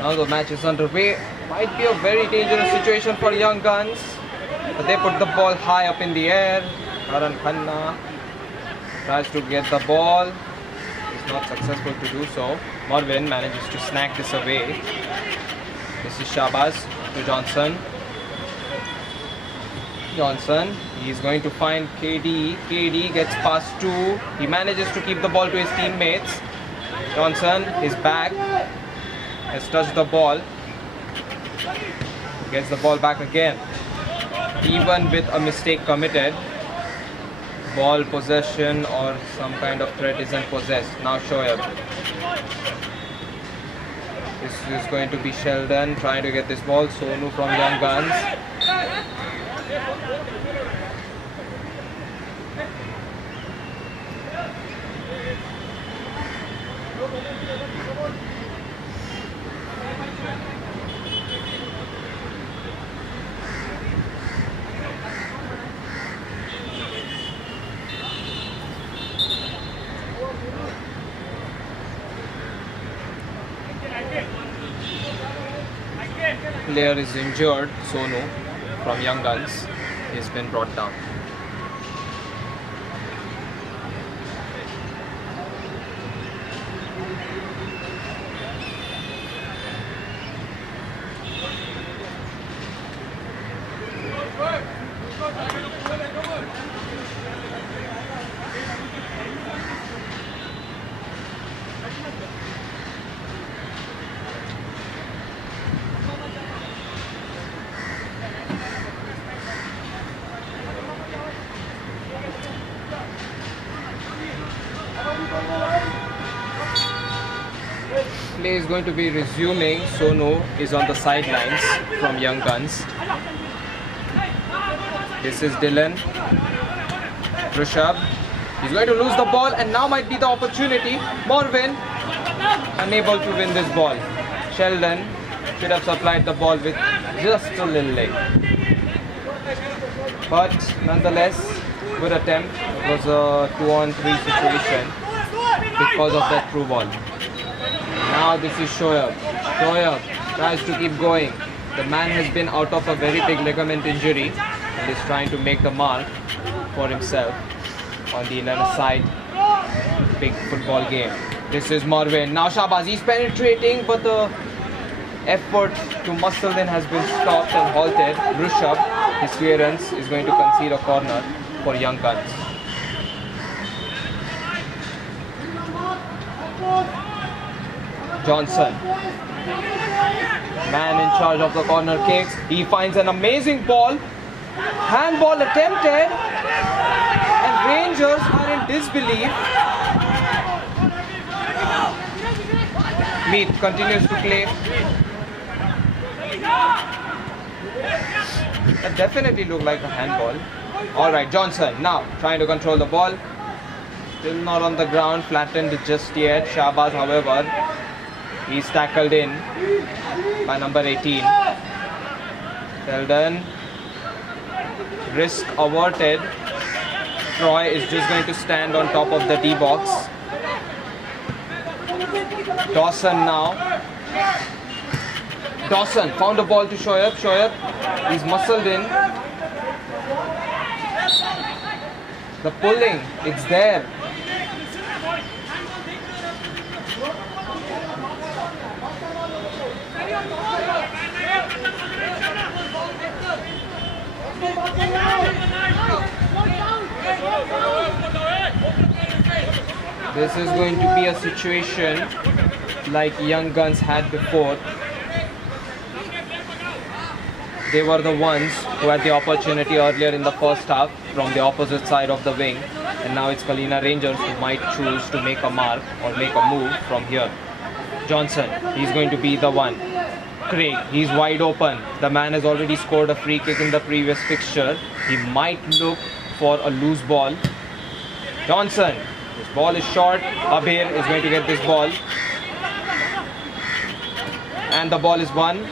Now the match is underway. Might be a very dangerous situation for Young Guns, but they put the ball high up in the air. Karan Khanna tries to get the ball. He's not successful to do so. Mervin manages to snag this away. This is Shabaz to Johnson. Johnson, he's going to find KD. KD gets past two. He manages to keep the ball to his teammates. Johnson is back. Has touched the ball. Gets the ball back again. Even with a mistake committed, ball possession or some kind of threat isn't possessed. Now Shoaib. This is going to be Sheldon trying to get this ball. Sonu from Young Guns. Player is injured. Sonu from Young Guns has been brought down. Play is going to be resuming. Sonu is on the sidelines from Young Guns. This is Dylan. Rishabh. He's going to lose the ball and now might be the opportunity. Mervin unable to win this ball. Sheldon should have supplied the ball with just a little leg. But nonetheless, good attempt. It was a 2-on-3 situation because of that through ball. Now this is Shoaib. Shoaib tries to keep going. The man has been out of a very big ligament injury and is trying to make the mark for himself on the inner side. Big football game. This is Mervin. Now Shabaz, he's penetrating, but the effort to muscle in has been stopped and halted. Rishabh, his clearance is going to concede a corner for Young Guns. Johnson, man in charge of the corner kicks. He finds an amazing ball. Handball attempted, and Rangers are in disbelief. Meath continues to play. That definitely looked like a handball. Alright, Johnson now trying to control the ball. Still not on the ground, flattened just yet. Shabaz, however, he's tackled in by number 18. Sheldon. Risk averted. Troy is just going to stand on top of the D box. Dawson now. Dawson found the ball to Shoaib. Shoaib, he's muscled in. The pulling, it's there. This is going to be a situation like Young Guns had before. They were the ones who had the opportunity earlier in the first half from the opposite side of the wing, and now it's Kalina Rangers who might choose to make a mark or make a move from here. Johnson, he's going to be the one. Craig, he's wide open. The man has already scored a free kick in the previous fixture. He might look for a loose ball. Johnson, this ball is short. Abir is going to get this ball. And the ball is won.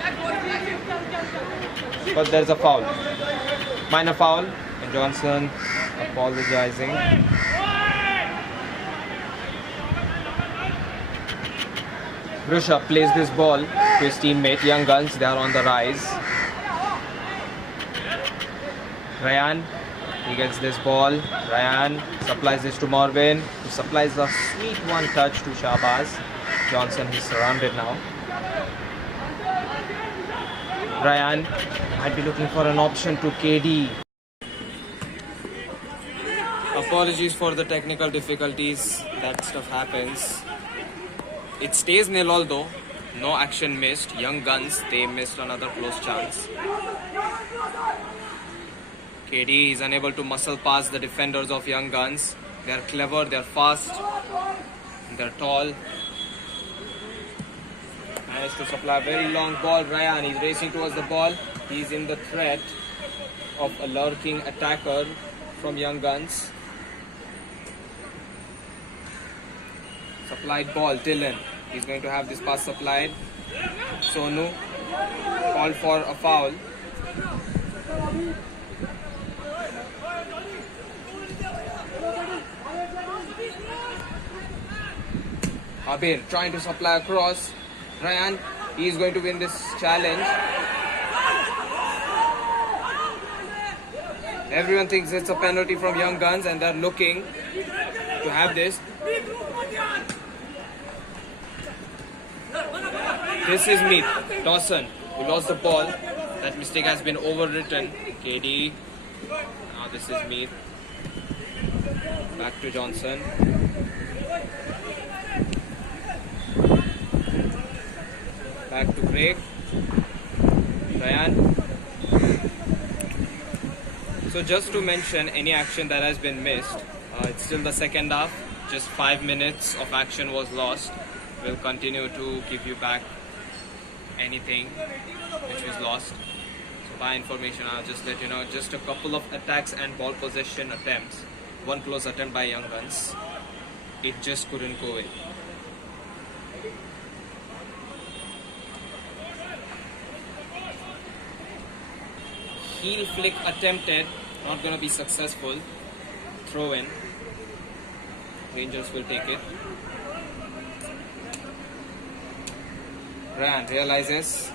But there's a foul. Minor foul. And Johnson apologizing. Rishabh plays this ball to his teammate. Young Guns, they are on the rise. Ryan, he gets this ball. Ryan supplies this to Mervin, who supplies a sweet one touch to Shabaz. Johnson is surrounded now. Ryan might be looking for an option to KD. Apologies for the technical difficulties. That stuff happens. It stays nil although. No action missed. Young Guns, they missed another close chance. KD is unable to muscle past the defenders of Young Guns. They are clever, they are fast, they are tall. Managed to supply a very long ball. Ryan, he's racing towards the ball. He's in the threat of a lurking attacker from Young Guns. Supplied ball, Dylan. He's going to have this pass supplied. Sonu called for a foul. Abir trying to supply across. Ryan, he is going to win this challenge. Everyone thinks it's a penalty from Young Guns and they're looking to have this. This is Meath. Dawson, who lost the ball. That mistake has been overwritten. KD. Now this is Meath. Back to Johnson. Back to Craig. Ryan. So just to mention any action that has been missed, it's still the second half. Just 5 minutes of action was lost. We'll continue to give you back anything which was lost. So by information, I'll just let you know just a couple of attacks and ball possession attempts One close attempt by Young Guns. It just couldn't go in. Heel flick attempted, not going to be successful. Throw in. Rangers will take it. Ran realizes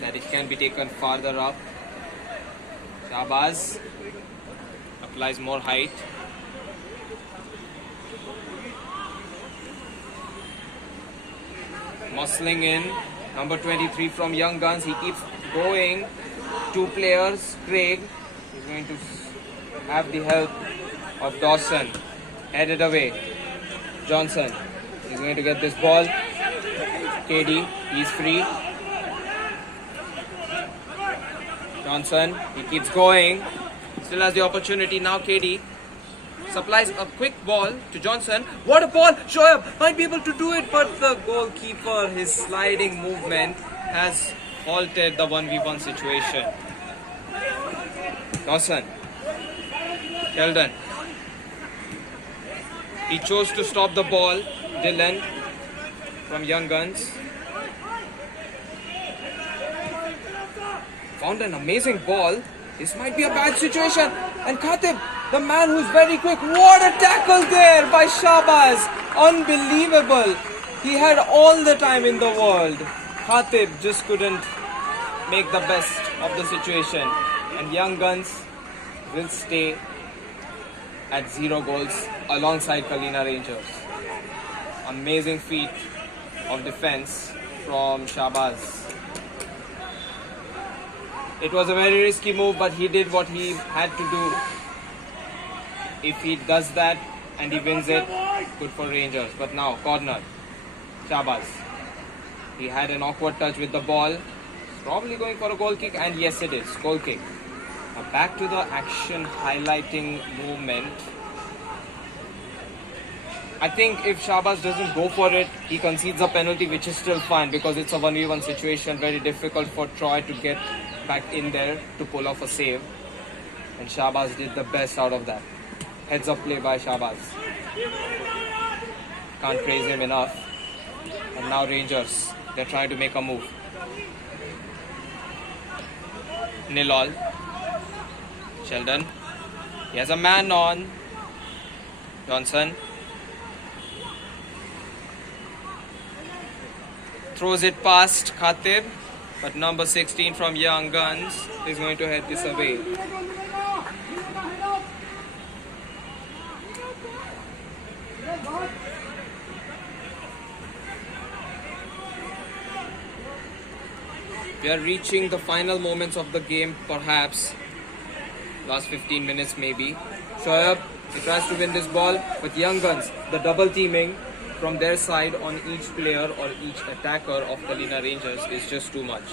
that it can be taken farther up. Shabaz applies more height. Muscling in. Number 23 from Young Guns. He keeps going. Two players. Craig is going to have the help of Dawson. Headed away. Johnson is going to get this ball. KD, he's free. Johnson, he keeps going. Still has the opportunity. Now KD supplies a quick ball to Johnson. What a ball! Shoaib might be able to do it, but the goalkeeper, his sliding movement has halted the 1v1 situation. Dawson. Sheldon. He chose to stop the ball. Dylan from Young Guns. Found an amazing ball. This might be a bad situation. And Khatib, the man who's very quick. What a tackle there by Shabaz. Unbelievable. He had all the time in the world. Khatib just couldn't make the best of the situation. And Young Guns will stay at 0 goals alongside Kalina Rangers. Amazing feat of defense from Shabaz. It was a very risky move, but he did what he had to do. If he does that and he wins it, good for Rangers. But now, corner. Shabaz. He had an awkward touch with the ball. Probably going for a goal kick, and yes it is, goal kick. Now back to the action highlighting movement. I think if Shabaz doesn't go for it, he concedes a penalty, which is still fine because it's a 1v1 situation. Very difficult for Troy to get back in there to pull off a save. And Shabaz did the best out of that. Heads up play by Shabaz. Can't praise him enough. And now Rangers, they're trying to make a move. 0-0. Sheldon. He has a man on. Johnson. Throws it past Khatib. But number 16 from Young Guns is going to head this away. We are reaching the final moments of the game, perhaps. Last 15 minutes maybe. Shoaib, he tries to win this ball, but Young Guns, the double teaming from their side on each player or each attacker of Kalina Rangers is just too much.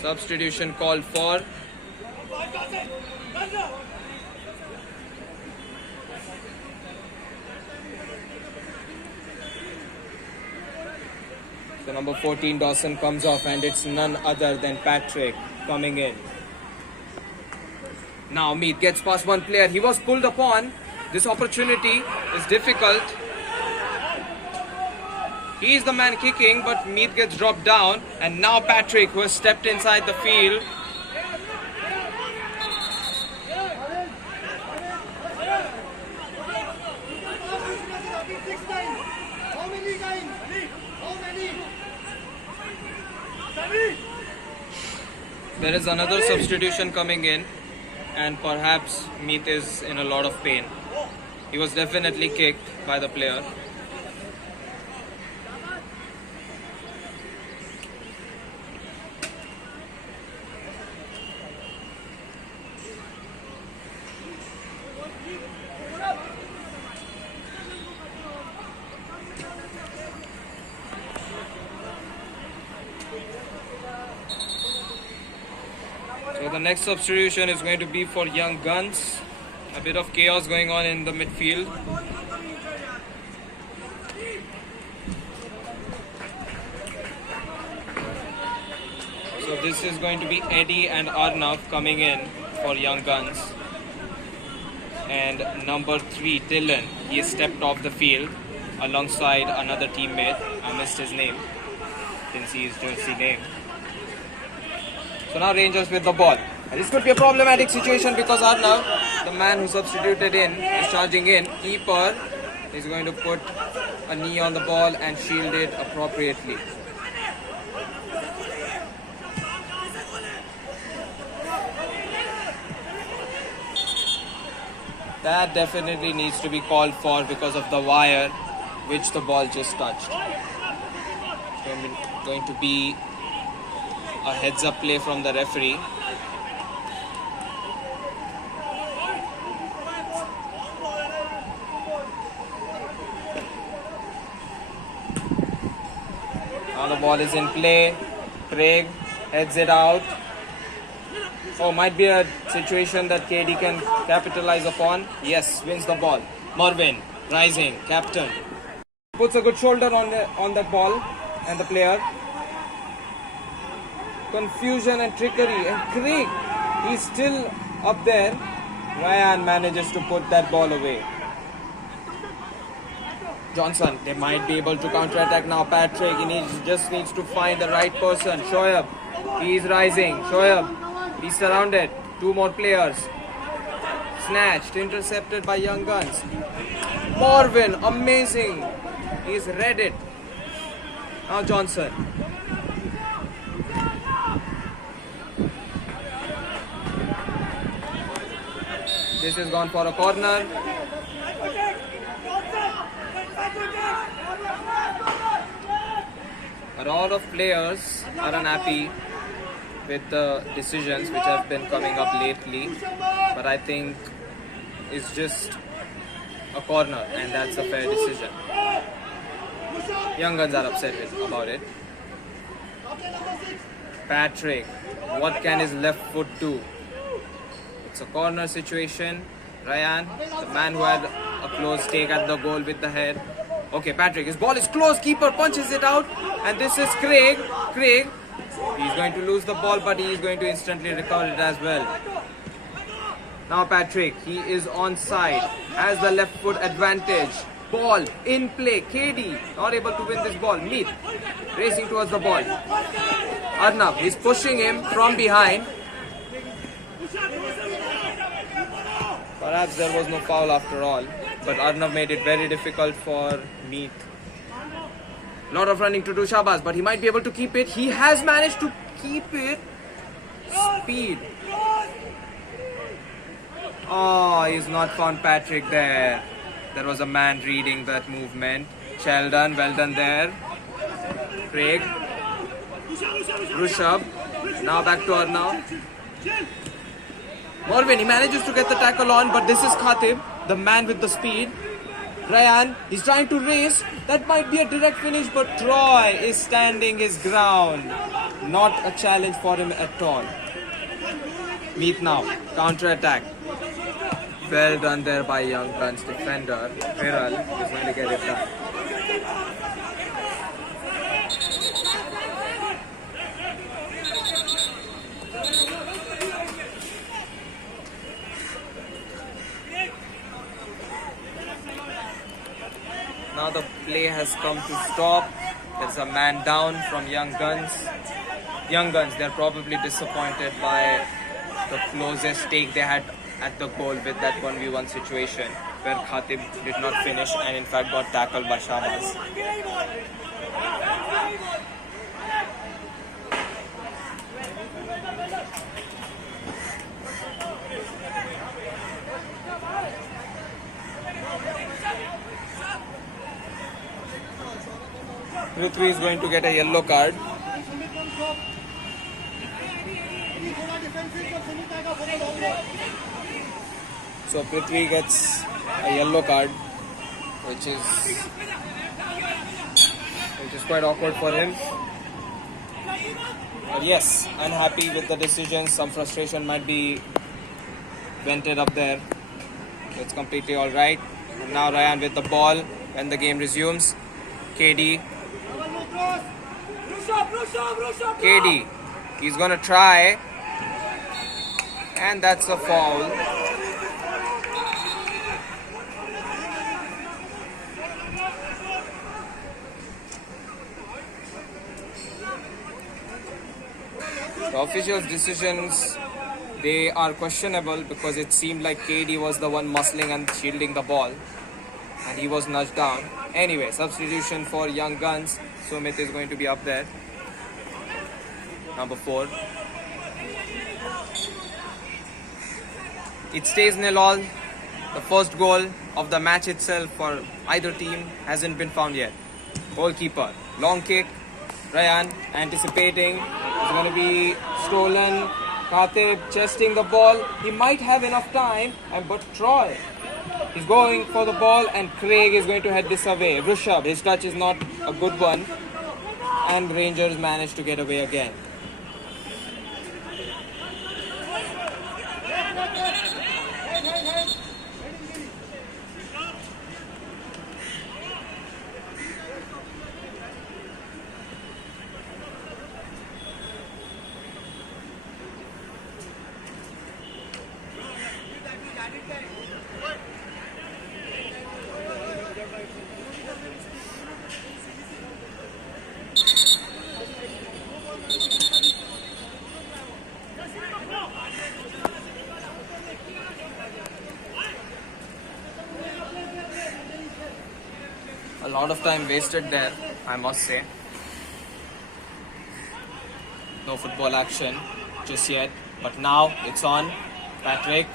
Substitution called for. So number 14 Dawson comes off, and it's none other than Patrick coming in. Now Meath gets past one player. He was pulled upon. This opportunity is difficult. He is the man kicking, but Meath gets dropped down. And now Patrick, who has stepped inside the field. There is another substitution coming in, and perhaps Meath is in a lot of pain. He was definitely kicked by the player. So the next substitution is going to be for Young Guns. A bit of chaos going on in the midfield. this is going to be Eddie and Arnav coming in for Young Guns. And number 3, Dylan, he has stepped off the field alongside another teammate. I missed his name. Didn't see his jersey name. So now Rangers with the ball. And this could be a problematic situation because Arnav, the man who substituted in, is charging in. Keeper is going to put a knee on the ball and shield it appropriately. That definitely needs to be called for because of the wire which the ball just touched. It's going to be a heads-up play from the referee. Now the ball is in play. Craig heads it out. Oh, might be a situation that KD can capitalize upon. Yes, wins the ball. Mervin, rising, captain. Puts a good shoulder on that ball and the player. Confusion and trickery. And Craig, he's still up there. Ryan manages to put that ball away. Johnson, they might be able to counter-attack now. Patrick, just needs to find the right person. Shoaib, he's rising. Shoaib, he's surrounded. 2 more players. Snatched, intercepted by Young Guns. Mervin, amazing. He's read it. Now Johnson. This is gone for a corner. A lot of players are unhappy with the decisions which have been coming up lately, but I think it's just a corner and that's a fair decision. Young Guns are upset about it. Patrick, what can his left foot do? It's a corner situation. Ryan, the man who had a close take at the goal with the head. Okay, Patrick, his ball is close. Keeper punches it out. And this is Craig. Craig, he's going to lose the ball, but he is going to instantly recover it as well. Now Patrick, he is onside. Has the left foot advantage. Ball in play. KD, not able to win this ball. Meet, racing towards the ball. Arnav, he's pushing him from behind. Perhaps there was no foul after all, but Arnav made it very difficult for Meet. Lot of running to do Shabaz, but he might be able to keep it. He has managed to keep it. Speed. Oh, he's not found Patrick there. There was a man reading that movement. Sheldon, well done there. Craig. Rushabh. Now back to Arnav. Mervin, he manages to get the tackle on, but this is Khatib, the man with the speed. Ryan, he's trying to race. That might be a direct finish, but Troy is standing his ground. Not a challenge for him at all. Meet now. Counter-attack. Well done there by Young Guns defender. Viral is going to get it done. Now the play has come to stop. There's a man down from Young Guns. Young Guns, they're probably disappointed by the closest take they had at the goal with that 1v1 situation where Khatib did not finish and in fact got tackled by Shabaz. Prithvi is going to get a yellow card. So Prithvi gets a yellow card, which is quite awkward for him. But yes, unhappy with the decision. Some frustration might be vented up there. It's completely alright. And now Ryan with the ball when the game resumes. KD. He's gonna try. And that's a foul. The officials' decisions, they are questionable because it seemed like KD was the one muscling and shielding the ball. And he was nudged down. Anyway, substitution for Young Guns. Sumit is going to be up there. Number 4. It stays 0-0. The first goal of the match itself for either team hasn't been found yet. Goalkeeper, long kick. Ryan anticipating. It's going to be stolen. Khatib chesting the ball. He might have enough time. But Troy is going for the ball and Craig is going to head this away. Rishabh, his touch is not a good one. And Rangers managed to get away again. A lot of time wasted there, I must say. No football action just yet, but now it's on. Patrick.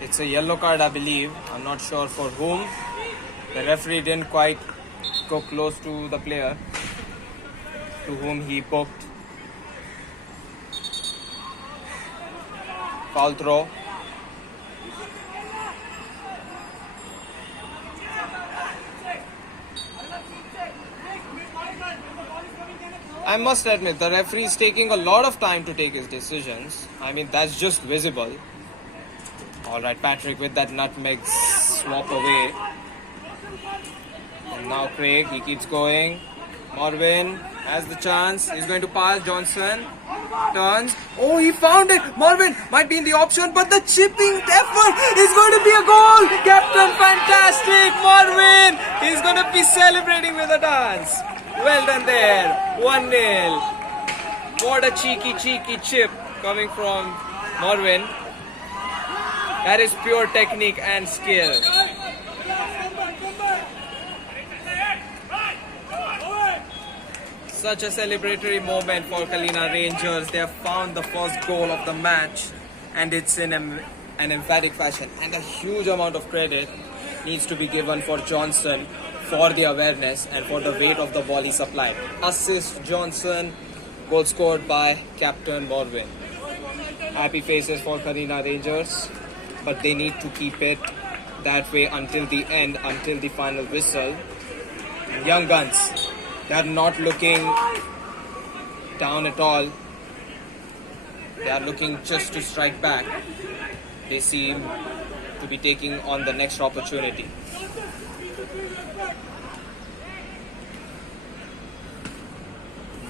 It's a yellow card, I believe. I'm not sure for whom. The referee didn't quite go close to the player to whom he poked. Foul throw. I must admit, the referee is taking a lot of time to take his decisions. I mean, that's just visible. Alright, Patrick with that nutmeg swap away. And now Craig, he keeps going. Mervin has the chance. He's going to pass. Johnson turns. Oh, he found it. Mervin might be in the option, but the chipping effort is going to be a goal. Captain, fantastic. Mervin, he's going to be celebrating with a dance. Well done there. 1-0. What a cheeky chip coming from Mervin. That is pure technique and skill. Such a celebratory moment for Kalina Rangers. They have found the first goal of the match, and it's in an emphatic fashion. And a huge amount of credit needs to be given for Johnson for the awareness and for the weight of the ball he supplied. Assist Johnson, goal scored by Captain Mervin. Happy faces for Kalina Rangers, but they need to keep it that way until the end, until the final whistle. Young Guns, they are not looking down at all. They are looking just to strike back. They seem to be taking on the next opportunity.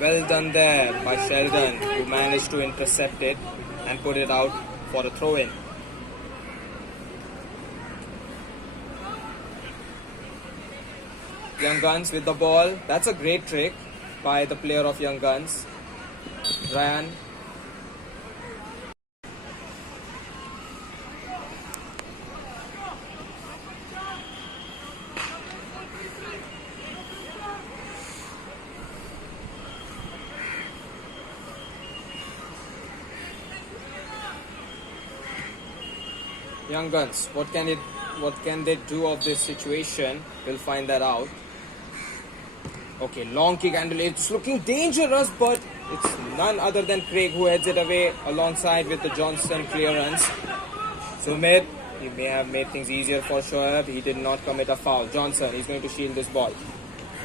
Well done there by Sheldon, who managed to intercept it and put it out for a throw-in. Young Guns with the ball. That's a great trick by the player of Young Guns, Ryan. Young Guns, what can they do of this situation? We'll find that out. Okay, long kick and it's looking dangerous, but it's none other than Craig who heads it away alongside with the Johnson clearance. Sumit, he may have made things easier for Shoaib. He did not commit a foul. Johnson, he's going to shield this ball.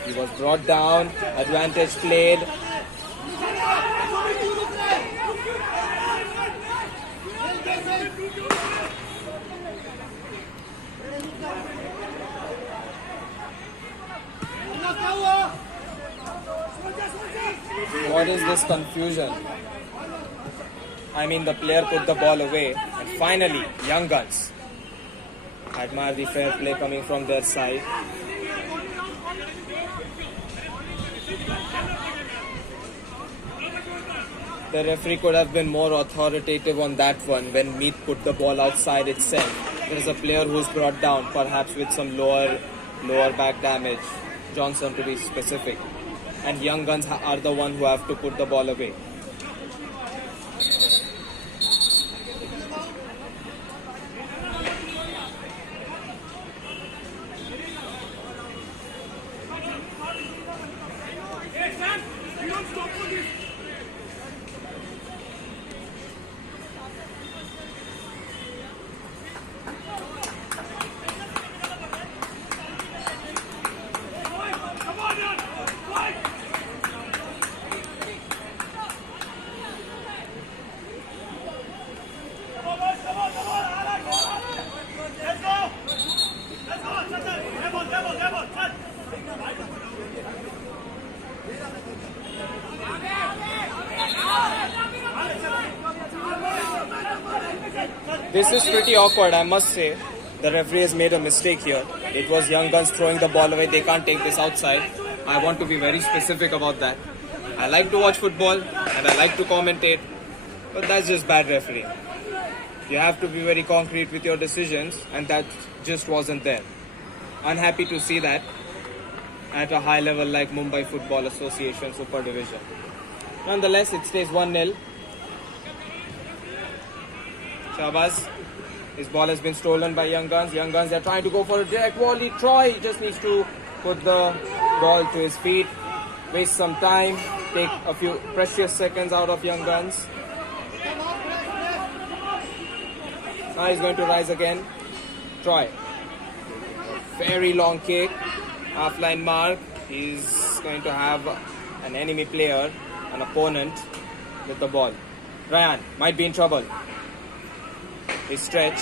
He was brought down. Advantage played. What is this confusion? I mean, the player put the ball away, and finally, Young Guns. I admire the fair play coming from their side. The referee could have been more authoritative on that one when Meath put the ball outside itself. There is a player who's brought down, perhaps with some lower back damage, Johnson to be specific. And Young Guns are the one who have to put the ball away. This is pretty awkward, I must say. The referee has made a mistake here. It was Young Guns throwing the ball away. They can't take this outside. I want to be very specific about that. I like to watch football and I like to commentate, but that's just bad refereeing. You have to be very concrete with your decisions, and that just wasn't there. Unhappy to see that at a high level like Mumbai Football Association Super Division. Nonetheless, it stays 1-0. Shabaz, his ball has been stolen by Young Guns. Young Guns, they're trying to go for a direct volley. Troy just needs to put the ball to his feet, waste some time, take a few precious seconds out of Young Guns. Now he's going to rise again. Troy, very long kick, half-line mark. He's going to have an enemy player, an opponent, with the ball. Ryan might be in trouble. He stretch.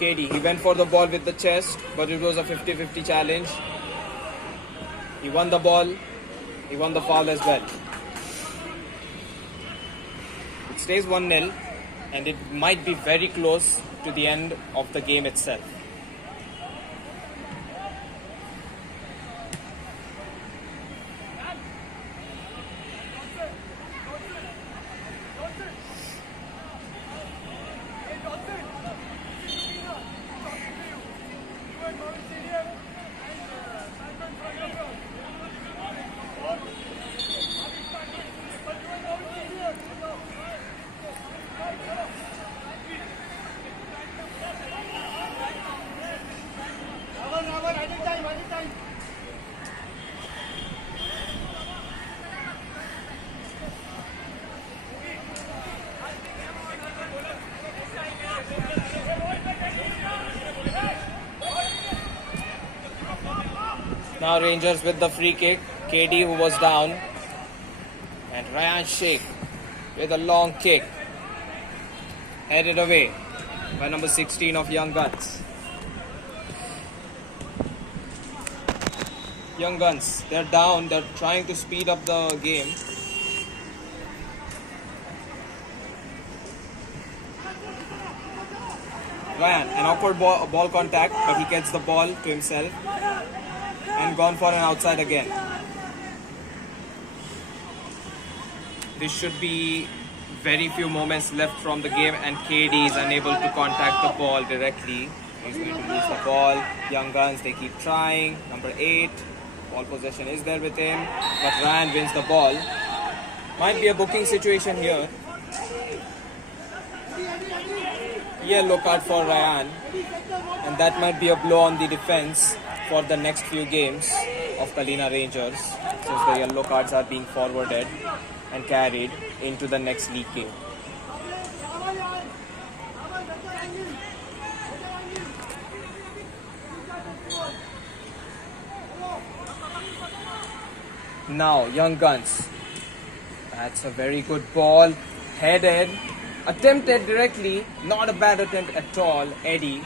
KD, he went for the ball with the chest, but it was a 50-50 challenge. He won the ball. He won the foul as well. It stays 1-0, and it might be very close to the end of the game itself. Now Rangers with the free kick. KD, who was down, and Ryan Sheikh with a long kick, headed away by number 16 of Young Guns. Young Guns, they're down, they're trying to speed up the game. Ryan, an awkward ball contact, but he gets the ball to himself and gone for an outside again. This should be very few moments left from the game, and KD is unable to contact the ball directly. He's going to lose the ball. Young Guns, they keep trying. Number 8, ball possession is there with him, but Ryan wins the ball. Might be a booking situation here. Yellow card for Ryan, and that might be a blow on the defense for the next few games of Kalina Rangers, since the yellow cards are being forwarded and carried into the next league game. Now Young Guns, that's a very good ball, headed, attempted directly, not a bad attempt at all. Eddie,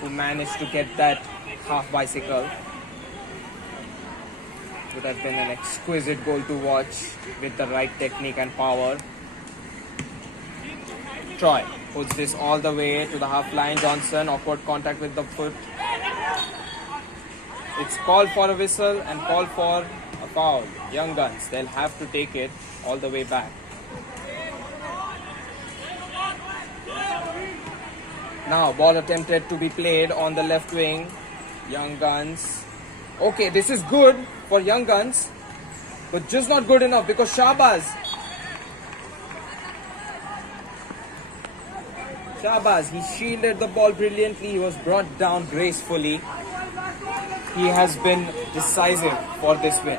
who managed to get that half bicycle. Would have been an exquisite goal to watch with the right technique and power. Troy puts this all the way to the half line. Johnson, awkward contact with the foot. It's called for a whistle and called for a foul. Young Guns, they'll have to take it all the way back. Now ball attempted to be played on the left wing. Young Guns. Okay, this is good for Young Guns, but just not good enough because Shabaz, he shielded the ball brilliantly. He was brought down gracefully. He has been decisive for this win.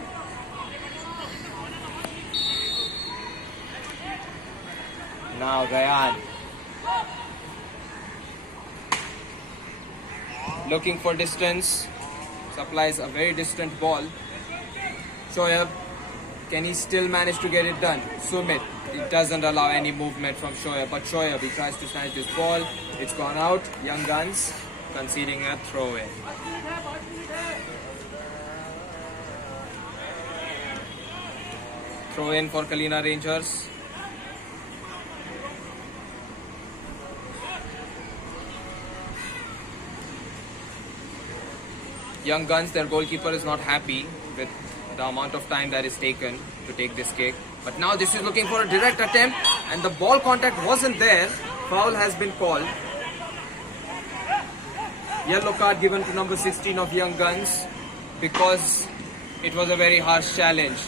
Now Ryan looking for distance, supplies a very distant ball. Shoaib, can he still manage to get it done? Sumit, it doesn't allow any movement from Shoaib, but Shoaib, he tries to snatch this ball. It's gone out. Young Guns conceding a throw in. Throw in for Kalina Rangers. Young Guns, their goalkeeper is not happy with the amount of time that is taken to take this kick. But now this is looking for a direct attempt and the ball contact wasn't there. Foul has been called. Yellow card given to number 16 of Young Guns because it was a very harsh challenge.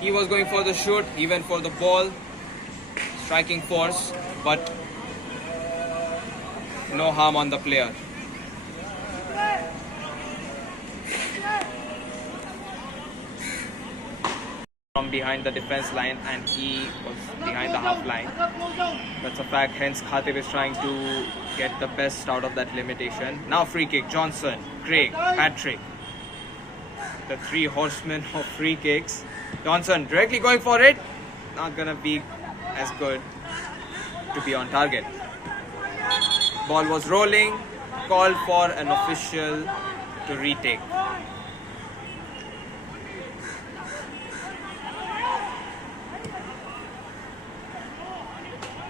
He was going for the shoot, he went for the ball, striking force, but no harm on the player. From behind the defense line and he was behind the half line. That's a fact, hence Khatib is trying to get the best out of that limitation. Now free kick, Johnson, Craig, Patrick. The three horsemen of free kicks. Johnson directly going for it. Not gonna be as good to be on target. Ball was rolling, called for an official to retake.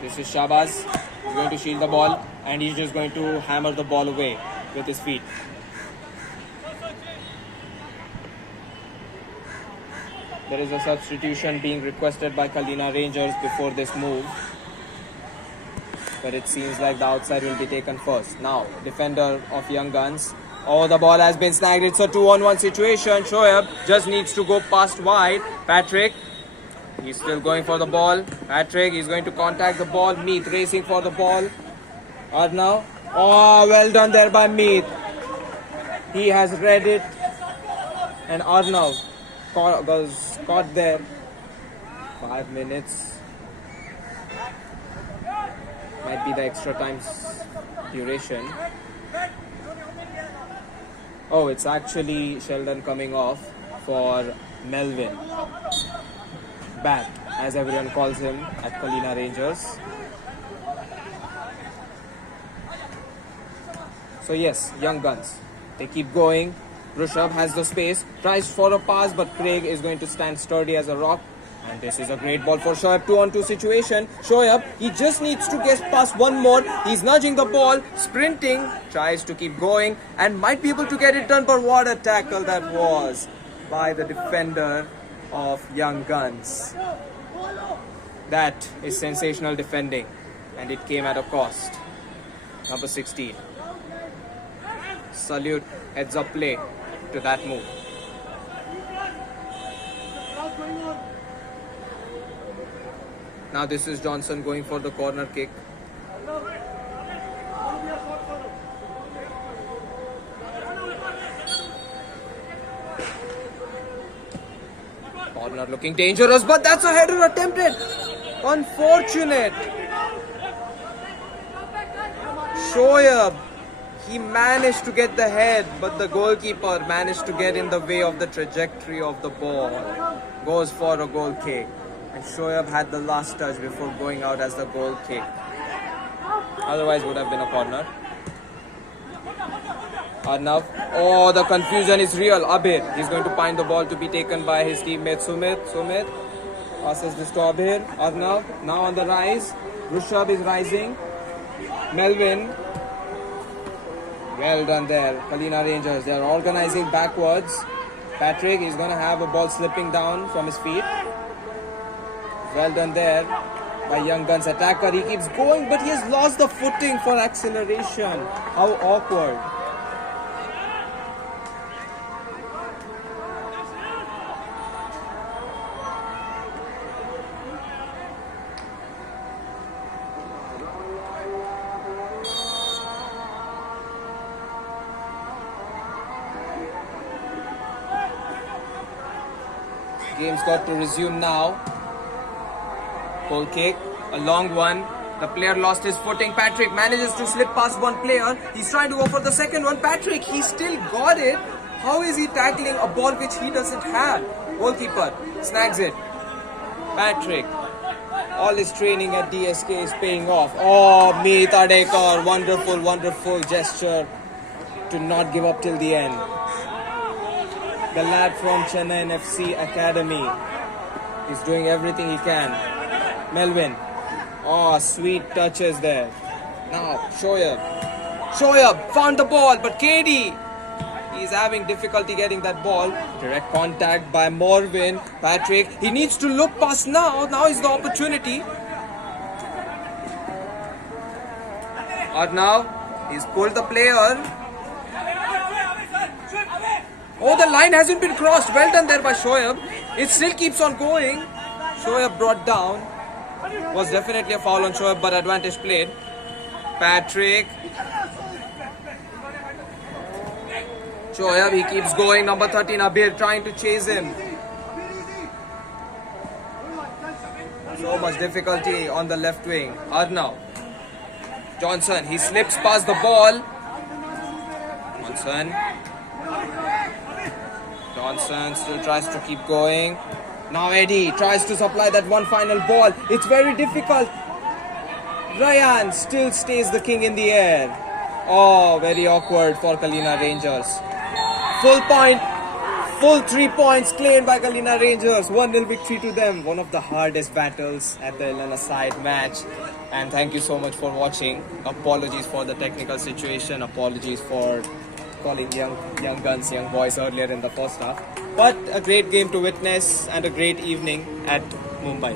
This is Shabaz. He's going to shield the ball and he's just going to hammer the ball away with his feet. There is a substitution being requested by Kalina Rangers before this move. But it seems like the outside will be taken first. Now, defender of Young Guns. Oh, the ball has been snagged. It's a 2-on-1 situation. Shoaib just needs to go past wide. Patrick. He's still going for the ball. Patrick, he's going to contact the ball. Meet racing for the ball. Arnav. Oh, well done there by Meet. He has read it. And Arnav was caught there. 5 minutes. Might be the extra time's duration. Oh, it's actually Sheldon coming off for Melvin. Back, as everyone calls him at Kalina Rangers. So yes, Young Guns, they keep going. Rushabh has the space, tries for a pass, but Craig is going to stand sturdy as a rock. And this is a great ball for Shoaib, 2-on-2 situation. Shoaib, he just needs to get past one more. He's nudging the ball, sprinting, tries to keep going and might be able to get it done. But what a tackle that was by the defender of Young Guns. That is sensational defending and it came at a cost. Number 16. Salute, heads up play to that move. Now this is Johnson going for the corner kick. Corner looking dangerous, but that's a header attempted. Unfortunate. Shoaib, he managed to get the head, but the goalkeeper managed to get in the way of the trajectory of the ball. Goes for a goal kick. And Shoaib had the last touch before going out as the goal kick. Otherwise would have been a corner. Arnav. Oh, the confusion is real. Abir, he's going to find the ball to be taken by his teammate Sumit passes this to Abir. Arnav, now on the rise. Rushabh is rising. Melvin. Well done there. Kalina Rangers, they are organizing backwards. Patrick is going to have a ball slipping down from his feet. Well done there by Young Guns attacker. He keeps going, but he has lost the footing for acceleration. How awkward. Game's got to resume now. Goal kick, a long one. The player lost his footing. Patrick manages to slip past one player. He's trying to go for the second one. Patrick, he still got it. How is he tackling a ball which he doesn't have? Goalkeeper snags it. Patrick, all his training at DSK is paying off. Oh, Meet Adekar, wonderful gesture to not give up till the end. The lad from Johnson and FC Academy is doing everything he can. Melvin. Oh, sweet touches there. Now, Shoaib found the ball, but KD, he's having difficulty getting that ball. Direct contact by Mervin. Patrick, he needs to look past now. Now is the opportunity. Arnav, he's pulled the player. Oh, the line hasn't been crossed. Well done there by Shoaib. It still keeps on going. Shoaib brought down. Was definitely a foul on Shoaib, but advantage played. Patrick. Shoaib, he keeps going. Number 13, Abir trying to chase him. So much difficulty on the left wing. Arnav. Johnson, he slips past the ball. Johnson still tries to keep going. Now Eddie tries to supply that one final ball. It's very difficult. Ryan still stays the king in the air. Oh, very awkward for Kalina Rangers. Full 3 points claimed by Kalina Rangers. 1-0 victory to them. One of the hardest battles at the Elena side match. And thank you so much for watching. Apologies for the technical situation. Apologies for calling young boys earlier in the first half. But a great game to witness and a great evening at Mumbai.